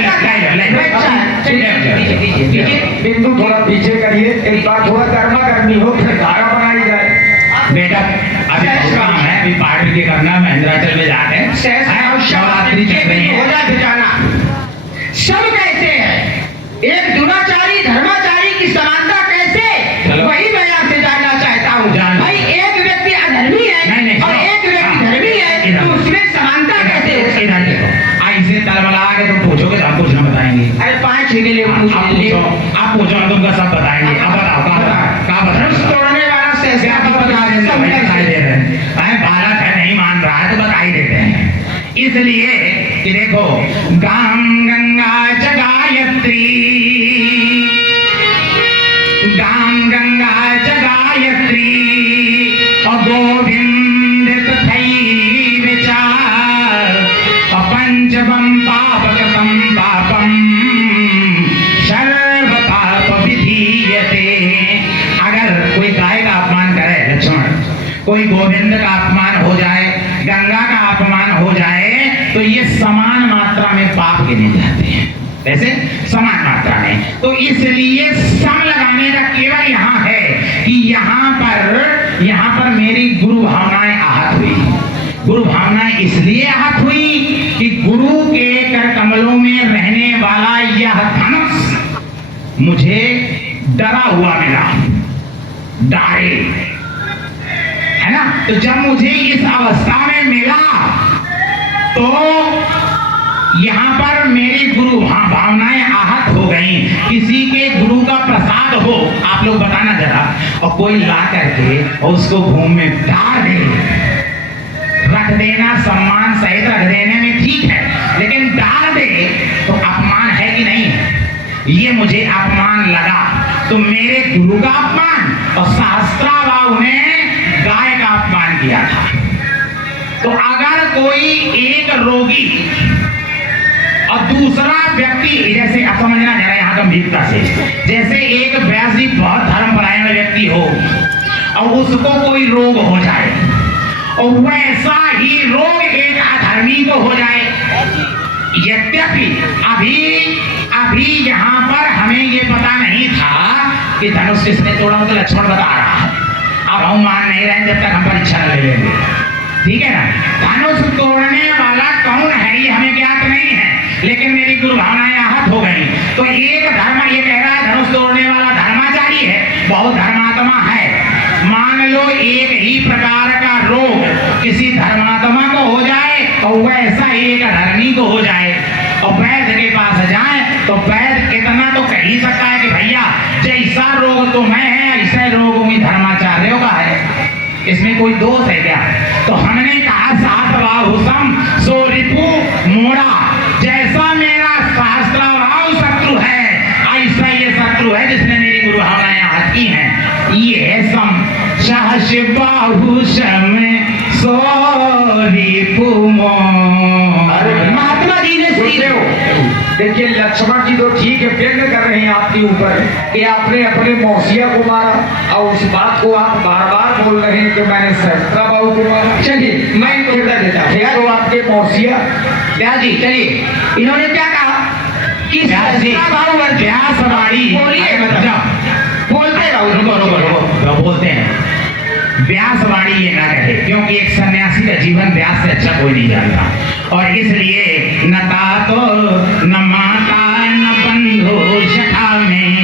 बिंदु थोड़ा पीछे करिए, एक बार थोड़ा गर्मा गर्मी हो फिर धारा बनाई जाए। बेटा अभी तो काम है, अभी पार्टी के करना, महेंद्राचल में जाते हैं, शिवरात्रि चल रही है। हो जाए बिचाना। सब कैसे है? एक दुराचारी धर्माचारी की समानता कैसे? वही मैं आपसे जानना चाहता हूँ। भाई एक व्यक्ति अधर्मी है और एक व्यक्ति धर्मी है, तो उसमें समानता कैसे? इधर देखो, ऐसे तलमला के तुम पूछोगे तो हम कुछ ना बताएंगे। अरे 5 के लिए आप पूछो हम तुमका सब बताएंगे। अब बताओ कहाँ बताओ? तोड़ने वाला से बता दे रहे हैं। बालक है नहीं मान रहा है तो बता ही देते हैं। इसलिए कि देखो, गाम गंगा च गायत्री, गाम गंगा च गायत्री, और गोविंद तथैव विचार, और पंचमं पापकृतं पापम सर्व पाप विधीयते। अगर कोई गाय का अपमान करे लक्ष्मण, कोई गोविंद का अपमान हो जाए, गंगा का अपमान हो जाए, तो ये समान मात्रा में पाप गिने जाते हैं। वैसे समान मात्रा में, तो इसलिए सम लगाने का केवल यहाँ है कि यहाँ पर मेरी गुरु भावनाएं आहत हुई। गुरु भावनाएं इसलिए आहत हुई कि गुरु के कर कमलों में रहने वाला यह धनुष मुझे डरा हुआ मिला, डारे, है ना? तो जब मुझे इस अवस्था में मिला तो यहाँ पर मेरी गुरु भावनाएं आहत हो गई। किसी के गुरु का प्रसाद हो, आप लोग बताना जरा, और कोई ला करके और उसको भूमि में डाल दे, रख देना सम्मान सहित रख देने में ठीक है, लेकिन डाल दे तो अपमान है कि नहीं? ये मुझे अपमान लगा, तो मेरे गुरु का अपमान, और सहस्त्राबाहु ने गाय का अपमान किया था। तो अगर कोई एक रोगी और दूसरा व्यक्ति, जैसे आप समझना जरा यहाँ गंभीरता से, जैसे एक वैसी बहुत धर्मपरायण व्यक्ति हो और उसको कोई रोग हो जाए, और वैसा ही रोग एक अधर्मी को हो जाए। यद्यपि अभी यहाँ पर हमें ये पता नहीं था कि धनुष किसने तोड़ा, तो लक्ष्मण बता रहा है। अब हम मान नहीं रहे जब तक हम परीक्षा ले लेंगे, ठीक है ना? धनुष तोड़ने वाला कौन है ये हमें ज्ञात नहीं है, लेकिन मेरी गुरु भावनाएं आहत हो गई। तो एक धर्म ये कह रहा है धनुष तोड़ने वाला धर्माचारी है, बहुत धर्मात्मा है। मान लो एक ही प्रकार का रोग किसी धर्मात्मा को हो जाए और वैसा ही एक धर्मी को हो जाए, और वैद्य के पास जाए तो वैद्य इतना तो कह ही सकता है कि भैया जैसा रोग तुम्हें है ऐसे रोग धर्माचार्यों का इसमें कोई दोष है क्या? तो हमने कहा सात बाहुसम सो रिपु मोड़ा, जैसा मेरा सहस्त्राभाव शत्रु है ऐसा ये शत्रु है जिसने मेरी गुरु भावनाएं आहत की हैं। ये सम सहस्र बाहुसम सो रिपु अरे महात्मा जी ने सुनते हो? देखिए लक्ष्मण जी तो ठीक है व्यंग कर रहे हैं आपके ऊपर कि आपने अपने मौसिया को मारा और उस बात को आप बार बार बोल रहे हैं कि मैंने सहस्त्राबाहु को मारा। चलिए मैं इनको उत्तर देता हूँ। तो आपके मौसिया व्यास जी चलिए, इन्होंने क्या कहा कि व्यास जी, व्यासवाड़ी बोलिए बोलते रहो। रुको बोलते हैं। व्यासवाणी ये ना कहे, क्योंकि एक सन्यासी का जीवन व्यास से अच्छा कोई नहीं जानता, और इसलिए न तातो न माता न बंधु सखा में,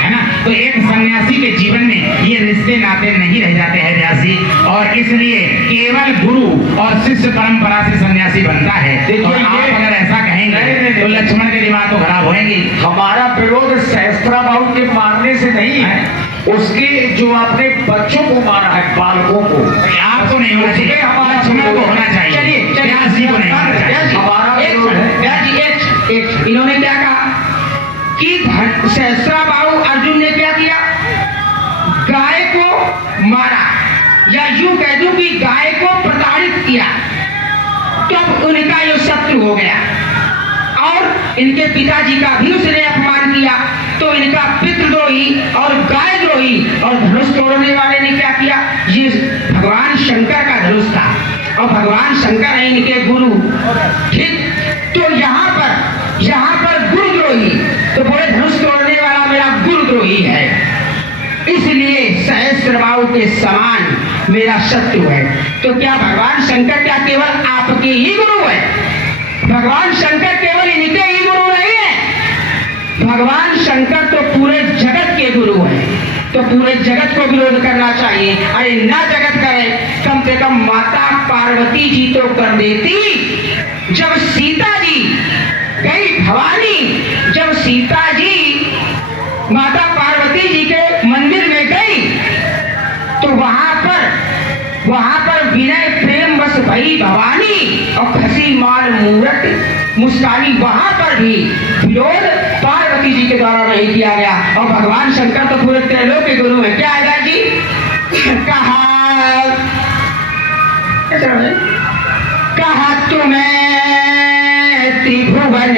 है ना। तो एक सन्यासी के जीवन में ये रिश्ते नाते नहीं रह जाते हैं व्यासी, और इसलिए केवल गुरु और शिष्य परंपरा से सन्यासी बनता है। देखिए, और आप ये- अगर ऐसा कहेंगे नहीं, तो लक्ष्मण के दिमाग तो खराब होएंगे। हमारा विरोध सहस्त्राबाहु के मारने से नहीं है, उसके जो आपने बच्चों को मारा है, बालकों को, आपको नहीं होना चाहिए, उसमें हमारा लक्ष्मण को होना चाहिए, चलिए व्यास जी को नहीं होना चाहिए। व्यास जी, हमारा एक विरोध है। व्यास जी, एक इन्होंने क्या कहा कि सहस्त्राबाहु अर्जुन ने क्या किया, गाय को मारा, या यूं कह दूं कि गाय को प्रताड़ित किया, तब उनका ये शत्रु हो गया। और इनके पिताजी का भी उसने अपमान किया, तो इनका पितृद्रोही और गाय द्रोही और धनुष तोड़ने वाले ने क्या किया, ये भगवान शंकर का धनुष था और भगवान शंकर है इनके गुरु। ठीक, तो यहाँ पर गुरुद्रोही, तो बोले धनुष तोड़ने वाला मेरा गुरुद्रोही है, इसलिए सहस्त्रबाहु के समान मेरा शत्रु है। तो क्या भगवान शंकर क्या केवल आपके ही गुरु है? भगवान शंकर केवल इनके ही गुरु नहीं है, भगवान शंकर तो पूरे जगत के गुरु हैं। तो पूरे जगत को विरोध करना चाहिए। अरे ना जगत करे, कम से कम माता पार्वती जी तो कर देती। जब सीता जी गई भवानी, जब सीता जी माता पार्वती जी के मंदिर में गई, तो वहां पर विनय प्रेम बस भई भवानी और खसी मार मूरत मुस्कानी, वहां पर भी विरोध पार्वती जी के द्वारा नहीं किया गया। और भगवान शंकर तो पूरे त्रैलोक के गुरु है। क्या है जी? कहा तुम्हें त्रिभुवन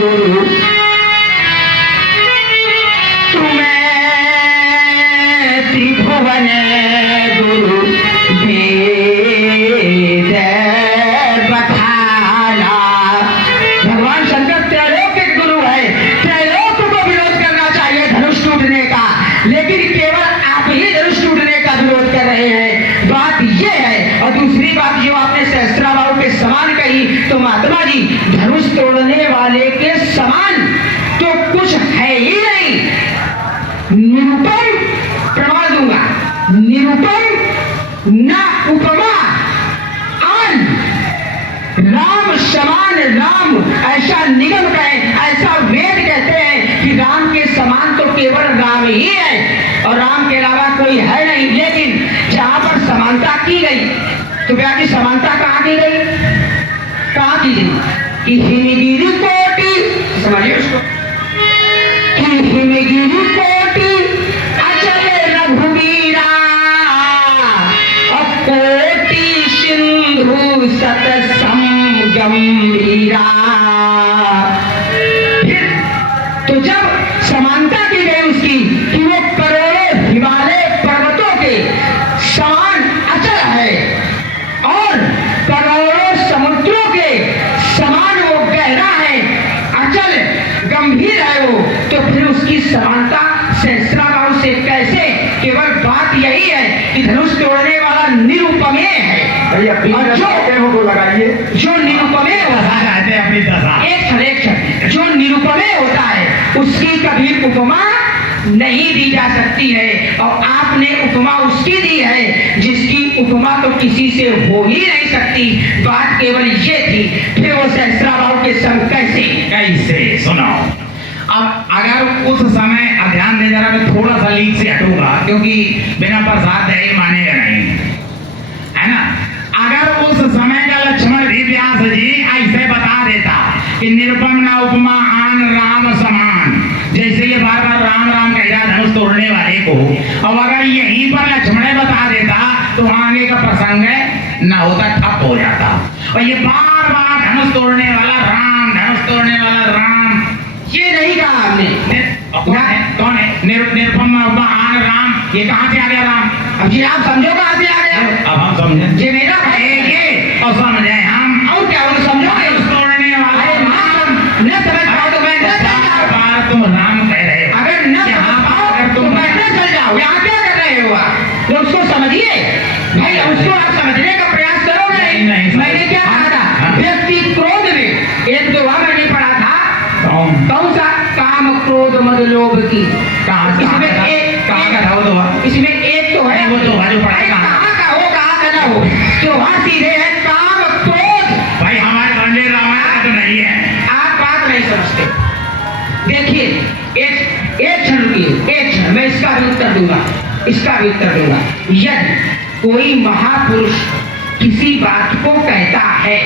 गुरु, तुम्हें त्रिभुवन गुरु वेद बखाना। भगवान शंकर त्रैलोक के गुरु है, त्रैलोक को विरोध करना चाहिए धनुष टूटने का, लेकिन केवल आप ही धनुष टूटने का विरोध कर रहे हैं। बात ये है। और दूसरी बात जो आपने सहस्त्राबाहु के समान कही, तो महात्मा जी धनुष तोड़ने वाले के समान तो कुछ है ही नहीं। निरुपम प्रमाण दूंगा, निरुपम न उपमा आन, राम समान राम, ऐसा निगम कहे, ऐसा वेद कहते हैं कि राम के समान तो केवल राम ही है और राम के अलावा कोई है नहीं। लेकिन जहां पर समानता की गई, तो क्या की समानता कहाँ की गई? कहाँ की गई? कि हिमगिरी कोटि, समझिए उसको, कि हिमगिरी कोटि अचल रघुवीरा और कोटि सिंधु सत गंभीरा। फिर तो जब समानता की गई उसकी कि वो करोड़ों हिमालय पर्वतों के समान अचल है और करोड़ों समुद्रों के समान वो गहरा है, अचल गंभीर है वो, तो फिर उसकी समानता सहस्त्राबाहु से कैसे? केवल बात यही है कि धनुष तोड़ने वाला निरुपमेय है। भैया और को लगाइए, जो निरुपमेय होता है, रहते हैं अपनी दशा। एक क्षण, जो निरुपमेय होता है उसकी कभी उपमा नहीं दी जा सकती है। और आपने उपमा उसकी दी है जिसकी उपमा तो किसी से हो ही नहीं सकती। बात केवल ये थी। फिर वो सहस्त्राबाहु के संग कैसे? कैसे? सुनो, अब अगर उस समय अब ध्यान दे जरा, मैं थोड़ा सा लीक से हटूंगा क्योंकि बिना प्रसाद दे मानेगा नहीं, है ना। अगर उस समय का लक्ष्मण भी व्यास जी ऐसे बता देता कि निरुपम न उपमा आन राम समान, जैसे ये बार बार राम राम कह रहा धनुष तोड़ने वाले को, अब अगर यहीं पर लक्ष्मण बता देता तो आगे का प्रसंग न होता, ठप हो जाता। और ये बार बार धनुष तोड़ने वाला राम, धनुष तोड़ने वाला राम, ये नहीं कहा हमने। कौन है? निरुपम आन राम, ये कहाँ से आ गया राम? अब ये आप समझो कहाँ से आ गया? अब हम समझे ये मेरा भाई है ये, और समझे हम, और क्या वो समझोगे? धनुष तोड़ने वाला अरे राम। न समझ पाओ तो मैं न चल जाओ। बार तुम राम कह रहे हो, अगर न समझ पाओ तो मैं न चल जाओ। यहाँ क्या कर रहे हो आप? तो उसको समझिए भाई, उसको आप समझने का प्रयास करो। नहीं, मैंने क्या कहा था? हाँ। व्यक्ति क्रोध में एक दोहा मैंने पढ़ा था, कौन सा काम क्रोध मद लोभ की। कहाँ इसमें एक कहाँ का था वो दोहा? इसमें एक तो है, वो दोहा जो पढ़ा अरे कहाँ? कहाँ का हो कहाँ का ना हो, दोहा सीधे है काम क्रोध। भाई हमारे पंडित रामायण तो नहीं है। आप बात नहीं समझते। देखिए एक क्षण रुकिए, एक क्षण, मैं इसका भी उत्तर दूंगा, इसका भी उत्तर दूंगा। यदि कोई महापुरुष किसी बात को कहता है,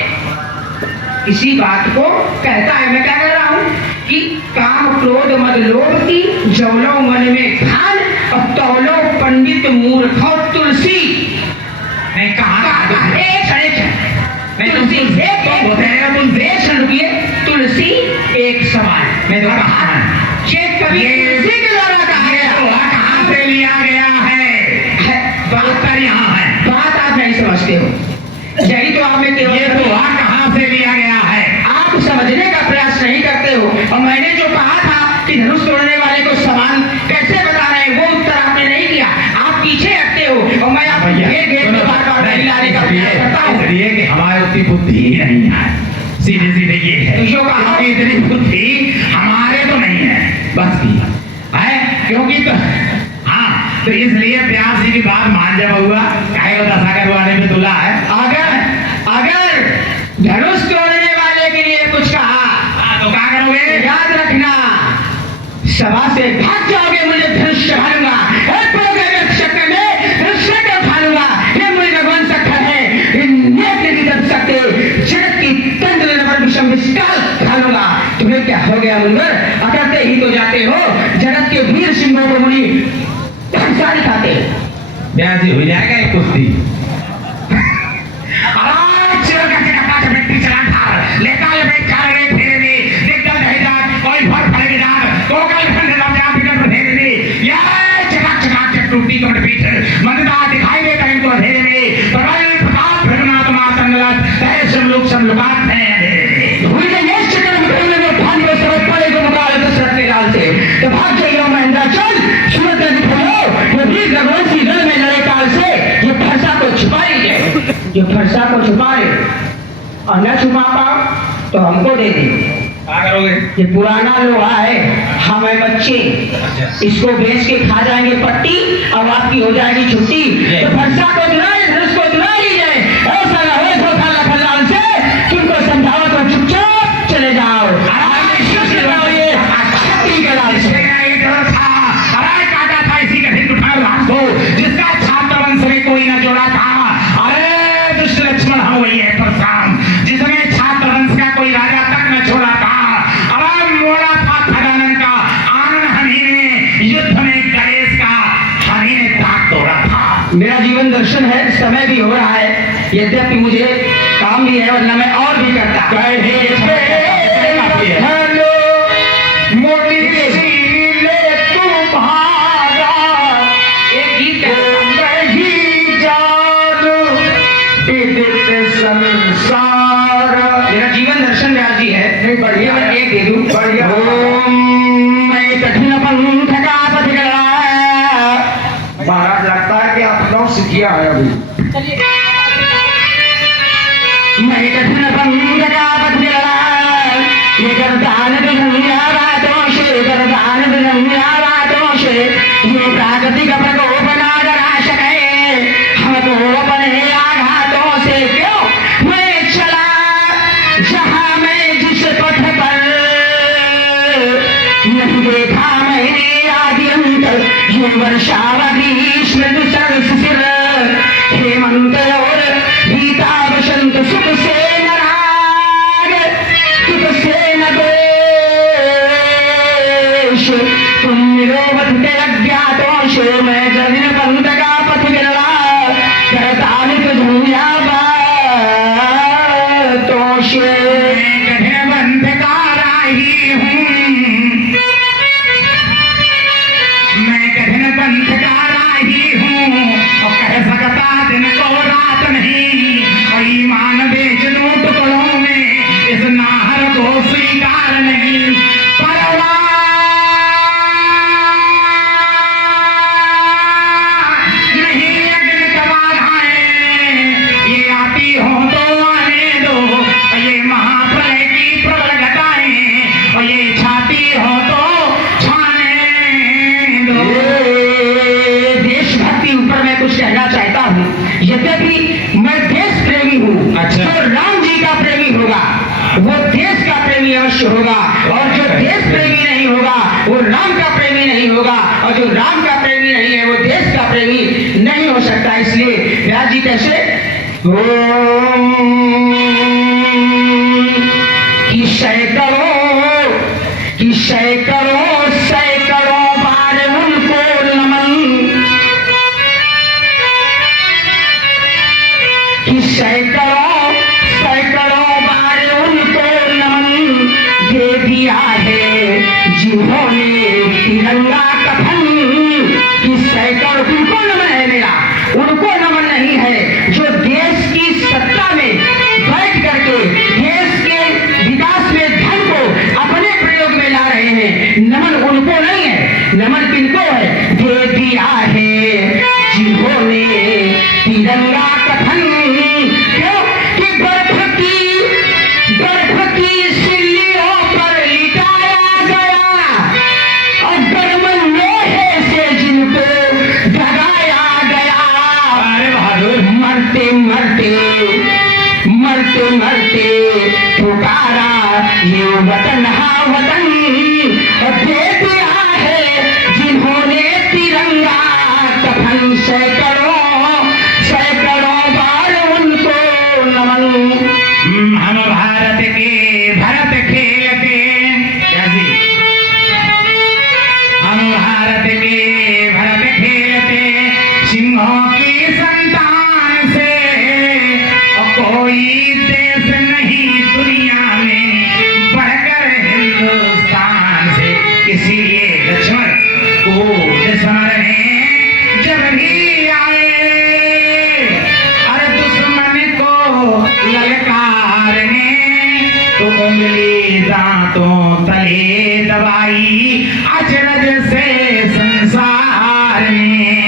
किसी बात को कहता है, मैं क्या कह रहा हूं कि काम क्रोध मद लोभ की जवलो मन में खान और तौलो पंडित मूर्खो तुलसी। नहीं कहाँ एक क्षण, नहीं तुलसी एक रुकिए, तुलसी एक समान। मैं तो कहा ये कभी तुलसी के द्वारा कहा गया, कहाँ से लिया गया है? उत्तर यहाँ है। बात आप नहीं समझते हो, यही तो आप में केवल ये दोहा कहाँ से लिया गया है? आप समझने का प्रयास नहीं करते हो। और मैंने जो कहा था कि धनुष तोड़ने वाले को समान कैसे बता रहे हैं, वो उत्तर आपने नहीं किया, आप पीछे हटते हो और मैं आपको घेर घेर के बार-बार नहीं लाने का प्रयास करता हूँ। इसलिए कि हमारी उतनी बुद्धि ही नहीं है, सीधे सीधे ये है। तो यो कहा इतनी बुद्धि हमारे तो नहीं है, बस की है, क्योंकि तो हाँ, तो इसलिए प्यार जी की बात मान जब हुआ, काहे वो दशा करवाने में तुला है। अगर धनुष तोड़ने वाले के लिए कुछ कहा तो क्या करोगे? याद रखना, सभा से भाग जाओगे, मुझे धनुष चढ़ाऊंगा, चक्कर में धनुष उठा लूंगा, ये मुझे भगवान सखर है, सकते जगत की तंत्र पर विषम विस्तार खा लूंगा। तुम्हें क्या हो गया मुनवर, अकड़ते ही तो जाते हो, जगत के वीर सिंहों को मुनि ढंसा दिखाते। ब्याह जी हो जाएगा एक कुश्ती। दिखाई देता है इनको अंधेरे में, प्रकाश भ्रमनाथ मातंगलत तैसे लोग सब लुकाते हैं। भूल गए ये चक्कर में वो भान में सब पड़े को मुकाबले दशरथ के लाल से, तो भाग जाइए महेंद्र, चल सूरत नदी खोलो, वो वीर रघुवंशी रण में लड़े काल से, ये फरसा को छुपा लीजिए, जो फरसा को छुपा ले और न छुपा पाओ तो हमको दे दे। क्या करोगे? ये पुराना लोहा है, हमें बच्चे इसको बेच के खा जाएंगे पट्टी, अब आपकी हो जाएगी छुट्टी। तो फरसा को दुलाए, उसको दुला लीजिए, ऐसा ना हो धोखा लखनलाल से, तुमको समझाओ तो चुपचाप चले जाओ। जिसका छात्र वंश में कोई न जोड़ा था, अरे दुष्ट लक्ष्मण हम वही है परशुराम, जिसने छात्र वंश का कोई राजा तक न छोड़ा था। अरे मोड़ा था खजानन का आनंद, हनी ने युद्ध में गणेश का हनी ने दांत तोड़ा था। मेरा जीवन दर्शन है, समय भी हो रहा है, यद्यपि मुझे काम भी है वरना मैं और भी करता। मोटी सीले तुम्हारा एक गीत संसार। मेरा जीवन दर्शन व्यास जी है, नहीं, बढ़िया मैं एक दे दूं। बढ़िया। मैं कठिन पंथ का पथ गड़ा, महाराज लगता है कि आप नौ सिखिया है अभी। मैं कठिन पंथ का पथ गड़ा, ये गर्दान बिरंगा रातों से, गर्दान बिरंगा रातों से, ये प्राकृतिक प्रकोप ना डरा सके हमको अपने आघातों से। क्यों मैं चला जहां मैं जिस पथ पर देखा मैंने आदि अंत यूं वर्षावधि स्मृत सरसिर हेमंत और भीता बसंत सुख से न राग सुख से न द्वेष तुम निरोवत के अज्ञातोष मैं जनिन पंथ का पथ गिरला करता नित धुनिया बातोष कठिन बंध का राही हूँ, मैं कठिन बंध का राही हूँ और कह सकता दिन को रात नहीं और ईमान बेच दूं टुकड़ों में इस नाहर को स्वीकार नहीं परवाह नहीं अग्नि कबाधाएं ये आती हो तो आने दो और ये महाप्रलय की प्रबल घटाएं और ये छाती हो तो छाने दो। देशभक्ति ऊपर मैं कुछ कहना चाहता हूँ। यद्यपि मैं देश प्रेमी हूँ, अच्छा। जो राम जी का प्रेमी होगा वो देश का प्रेमी अवश्य होगा, और जो देश प्रेमी नहीं होगा वो राम का प्रेमी नहीं होगा, और जो राम का प्रेमी नहीं है वो देश का प्रेमी नहीं हो सकता। इसलिए व्यास जी कैसे कि सैकड़ों बार उनको नमन कि सैकड़ों बार उनको नमन दे दिया है जिन्होंने तिरंगा कफन कि सैकड़ों उनको नमन है मेरा, उनको नमन नहीं है जो देश की सत्ता में बैठ करके देश के विकास में धन को अपने प्रयोग में ला रहे हैं। नमन उनको नहीं है, नमन किनको है? दे दिया है जिन्होंने तिरंगा कफन। क्यों कि बर्फ की सिल्लियों पर लिटाया गया और गर्म लोहे से जिनको दगाया गया। अरे बहादुर मरते मरते पुकारा ये वतन हा वतन और दे दिया है जिन्होंने तिरंगा कफन। सैकड़ों बार उनको नमन। हम भारत के भरत खेलते कैसी हम भारत के भरत खेलते सिंहों की संतान से और कोई देश नहीं दुनिया में बढ़कर हिंदुस्तान से। इसीलिए लक्ष्मण को दुश्मन ने जब भी आए अरे दुश्मन को ललकारने तो उंगली दांतों तले दबाई अचरज से संसार में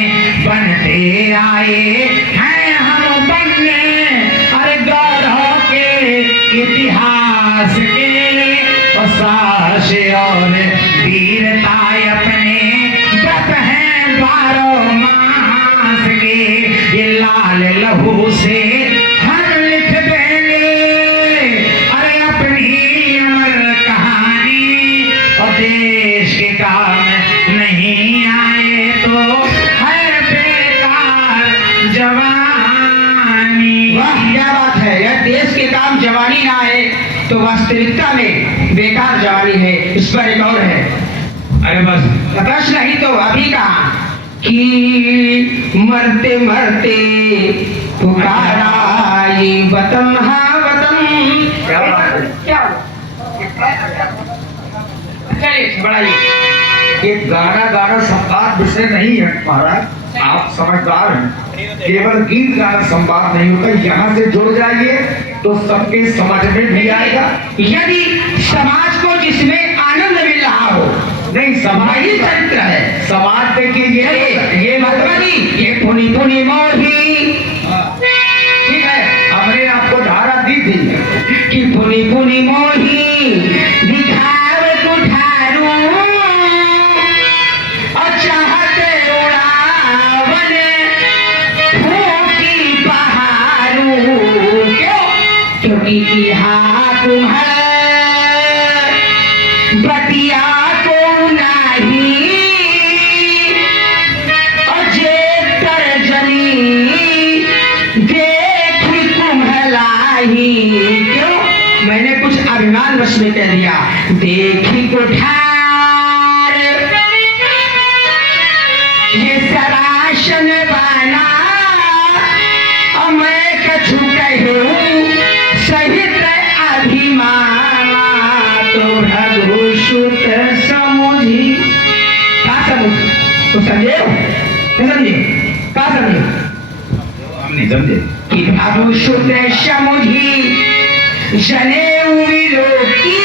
बनते आए हैं हम बनने अरे गौरव के इतिहास के और साहस और वीरता अपने व्रत हैं 12 मास के ये लाल लहू से हम लिख देंगे अरे अपनी अमर कहानी और देश के काम नहीं आए तो है बेकार जवानी। वाह क्या बात है, यह देश के काम जवानी ना आए तो वास्तविकता में बेकार जवानी है। इस पर एक और है, अरे बस प्रश्न नहीं तो अभी कहा कि मरते पुकारा ये वतन हा वतन। क्या बात है? क्या चलिए बढ़ाइए। ये गाना संवाद विषय नहीं है महाराज, आप समझदार हैं। केवल गीत गाना संवाद नहीं होता, यहाँ से जुड़ जाइए तो सबके समझ में भी आएगा। यदि समाज को जिसमें आनंद मिल रहा हो नहीं समाज वही चरित्र है। समाज देखिए ये मतवाली ये पुनी मोही ठीक है, हमने आपको धारा दी थी कि पुनी मोही दिखाव कुठारू और चाहते उड़ावन फूकी पहाड़ू। क्यों? क्योंकि यहाँ तुम्हारा बतिया को ना क्यों? मैंने कुछ अभिमान वश में कह दिया। देखी कुठार ये सराशन बना, और मैं कछु कहूँ सहित अभिमाना, तो रघु सुत समुझी। का समुझी? तो समझे हो? समझे? का समझे? हम नहीं समझे कि रघु सुत समुझी जनेऊ विलोकी,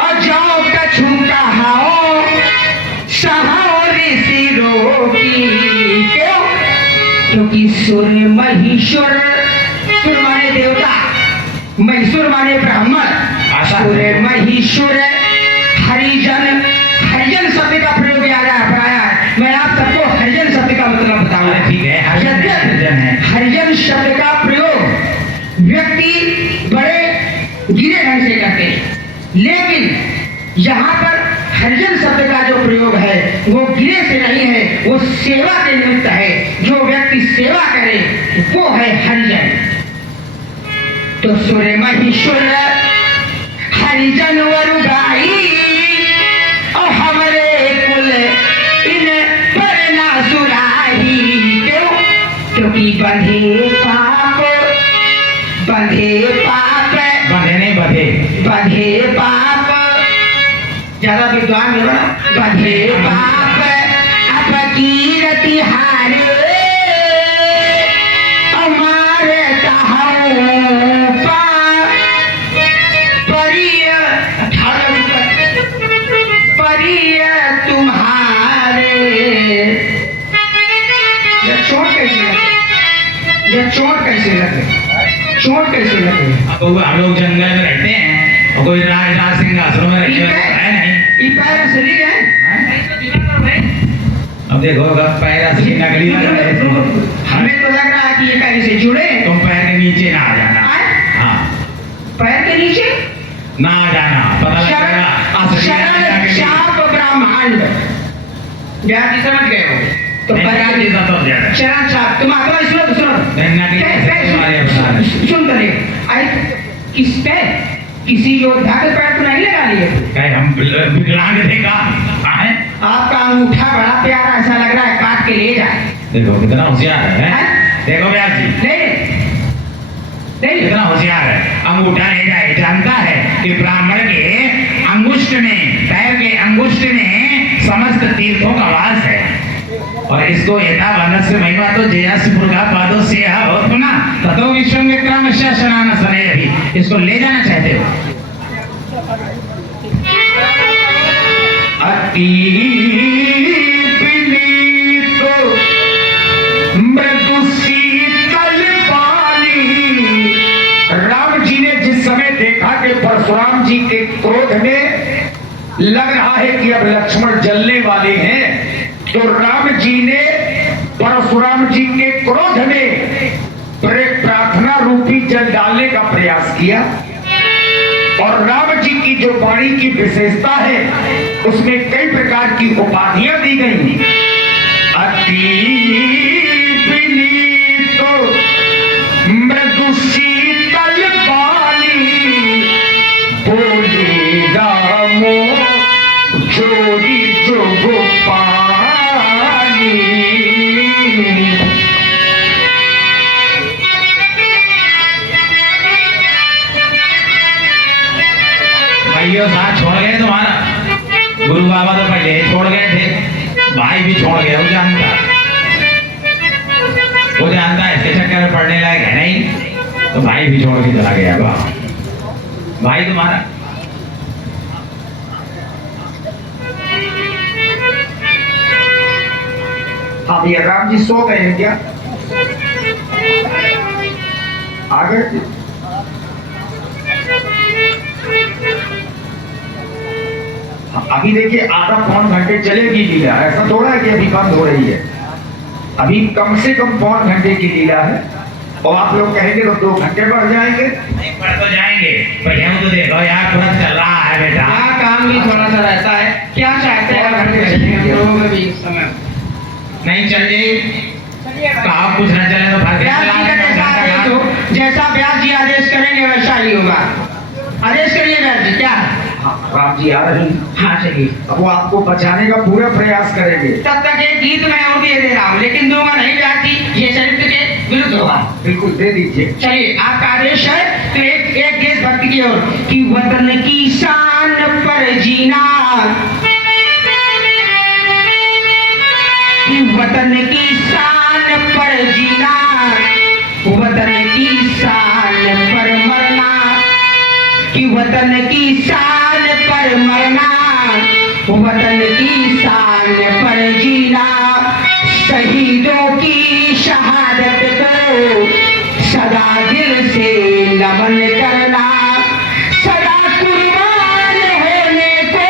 और जाओ कछु कहाओ सहाओ ऋषि रोकी। क्यों? क्योंकि सुर महीश्वर, सुर माने देवता, महीश्वर माने ब्राह्मण, सुर महीश्वर हरिजन। हरिजन शब्द का प्रयोग किया गया है। मैं आप सबको हरिजन शब्द का मतलब बताऊंगा। ठीक है, हरिजन है। हरिजन शब्द का प्रयोग व्यक्ति बड़े गिरे ढंग से करते हैं, लेकिन यहाँ पर हरिजन शब्द का जो प्रयोग है वो गिरे से नहीं है, वो सेवा के निमित्त है। जो व्यक्ति सेवा करे वो है हरिजन। तो सुर महीश्वर हरिजन वरुगाई, और हमारे कुल इन पर ना सुराही। क्यों? क्योंकि बंधे पाप, बंधे पाप, बंधे नहीं बंधे, बंधे पाप, ज्यादा विद्वान है ना। बंधे पाप अपकीरति हारे, हमारे कहूँ परिय परिय तुम्हारे। यह चोट कैसे लगे? यह चोट कैसे लगे? चोट कैसे लगे? अब हम लोग जंगल में रहते हैं और कोई राज सिंहासनों में रहते है नहीं। ये पैर असली है? अब देखो अगर पैर असली नकली लग रहा है, हमें तो लग रहा है कि ये पैर से जुड़े हैं। तुम पैर के नीचे ना आ जाना। हाँ, पैर के नीचे ना आ जाना, पता लगेगा असली शरण चाप ब्रह्मांड। व्याधि समझ गए हो? तो पैर के शरण चाप, तुम आत्मा सुनो सुनो, सुन तो ले। किसके किसी योद्धा के पैर तो नहीं लगा लिए? कहीं हम विकलांग थे का? आपका अंगूठा बड़ा प्यारा ऐसा लग रहा है, काट के ले जाए। देखो कितना होशियार है। देखो व्यास जी, नहीं कितना होशियार है। अंगूठा ले जाए, जानता है कि ब्राह्मण के अंगुष्ठ में, पैर के अंगुष्ठ में समस्त तीर्थों का वास है। और इसको यथा वनस्य महिमा तो जयस्य पुरगा पादो से होत ना ततो विश्वमित्रम शशनान सनयहि। इसको ले जाना चाहते हो? अति विनीत मृदु शीतल पानी। राम जी ने जिस समय देखा कि परशुराम जी के क्रोध में लग रहा है कि अब लक्ष्मण जलने वाले हैं, तो राम जी ने परशुराम जी के क्रोध में प्रार्थना रूपी जल डालने का प्रयास किया। और राम जी की जो वाणी की विशेषता है उसमें कई प्रकार की उपाधियां दी गई। अति विनीत मृदु शीतल बाली, बोली रामो जोड़ी जोग पानी। भाइयों साथ छोड़ गए तुम्हारा गुरु बाबा तो पहले ही छोड़ गए थे, भाई भी छोड़ गए। वो जानता है इसके चक्कर में पढ़ने लायक है नहीं, तो भाई भी छोड़ के चला गया। भाई तुम्हारा अब ये राम जी सो गए हैं क्या? आ गए? अभी देखिए आधा पौन घंटे चलेगी लीला, ऐसा थोड़ा है कि अभी बंद हो रही है। अभी कम से कम पौन घंटे की लीला है, और आप लोग कहेंगे तो 2 घंटे बढ़ जाएंगे। नहीं बढ़ तो जाएंगे, पर हम तो देखो यार तुरंत चल रहा है बेटा। हाँ, काम भी थोड़ा सा रहता है। क्या चाहते हैं घर में लोगों में भी इस समय? नहीं चल जाए कहा कुछ न चले तो जैसा व्यास जी हाँ, राम जी आ रहे हैं। हाँ चलिए। अब वो आपको बचाने का पूरा प्रयास करेंगे। तब तक एक गीत मैं और दे दे रहा हूँ, लेकिन दूंगा नहीं जाती, ये चरित्र के विरुद्ध होगा। बिल्कुल दे दीजिए। चलिए, आपका आदेश है तो एक देशभक्ति की ओर कि वतन की शान पर जीना, कि वतन की शान पर जीना, वतन की शान पर मरना, कि वतन की शान पर मरना, वतन की शान पर जीना, शहीदों की शहादत को सदा दिल से नमन करना, सदा कुर्बान होने को,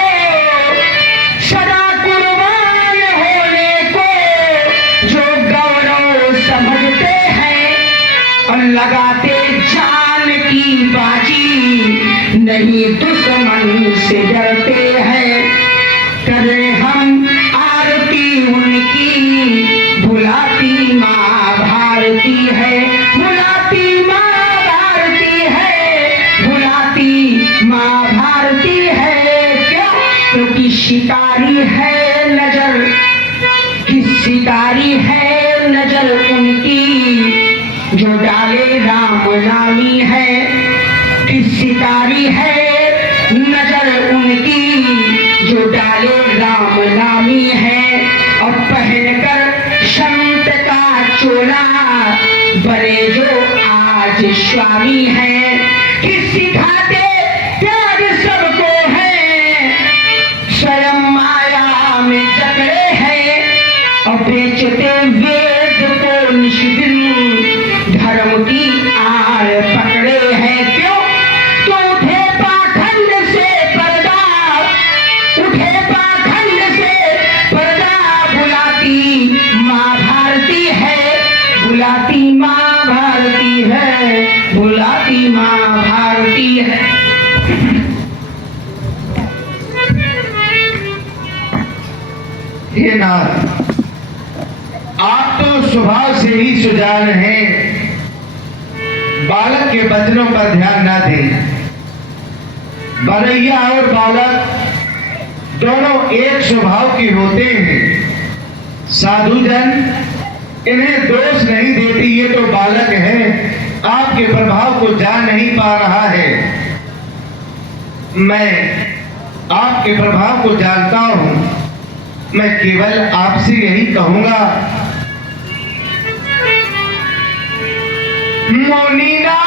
सदा कुर्बान होने को जो गौरव समझते हैं और लगाते जान की बाजी, नहीं दुश्मन से डरते हैं, करें हम आरती उनकी, बुलाती माँ भारती है, बुलाती माँ भारती है, बुलाती माँ भारती है। क्यों? क्योंकि शिकारी है नजर, कि शिकारी है नजर उनकी जो डाले राम नामी है, कि शिकारी है नजर उनकी जो डाले राम नामी है, और पहनकर संत का चोला बने जो आज स्वामी है, कि सिखाते प्यार सबको है, स्वयं माया में जकड़े हैं, और बेचते वेद को निष्दिन धर्म की आड़ पकड़े हैं। क्यों? तो उठे पाखंड से पर्दा, उठे पाखंड से पर्दा, बुलाती माँ भारती है, बुलाती माँ भारती है, बुलाती माँ भारती है। ये नाथ, आप तो स्वभाव से ही सुजान हैं, बालक के वचनों पर ध्यान ना दें। बलैया और बालक दोनों एक स्वभाव के होते हैं। साधुजन इन्हें दोष नहीं देती, ये तो बालक है, आपके प्रभाव को जान नहीं पा रहा है। मैं आपके प्रभाव को जानता हूं, मैं केवल आपसे यही कहूंगा, मोनीना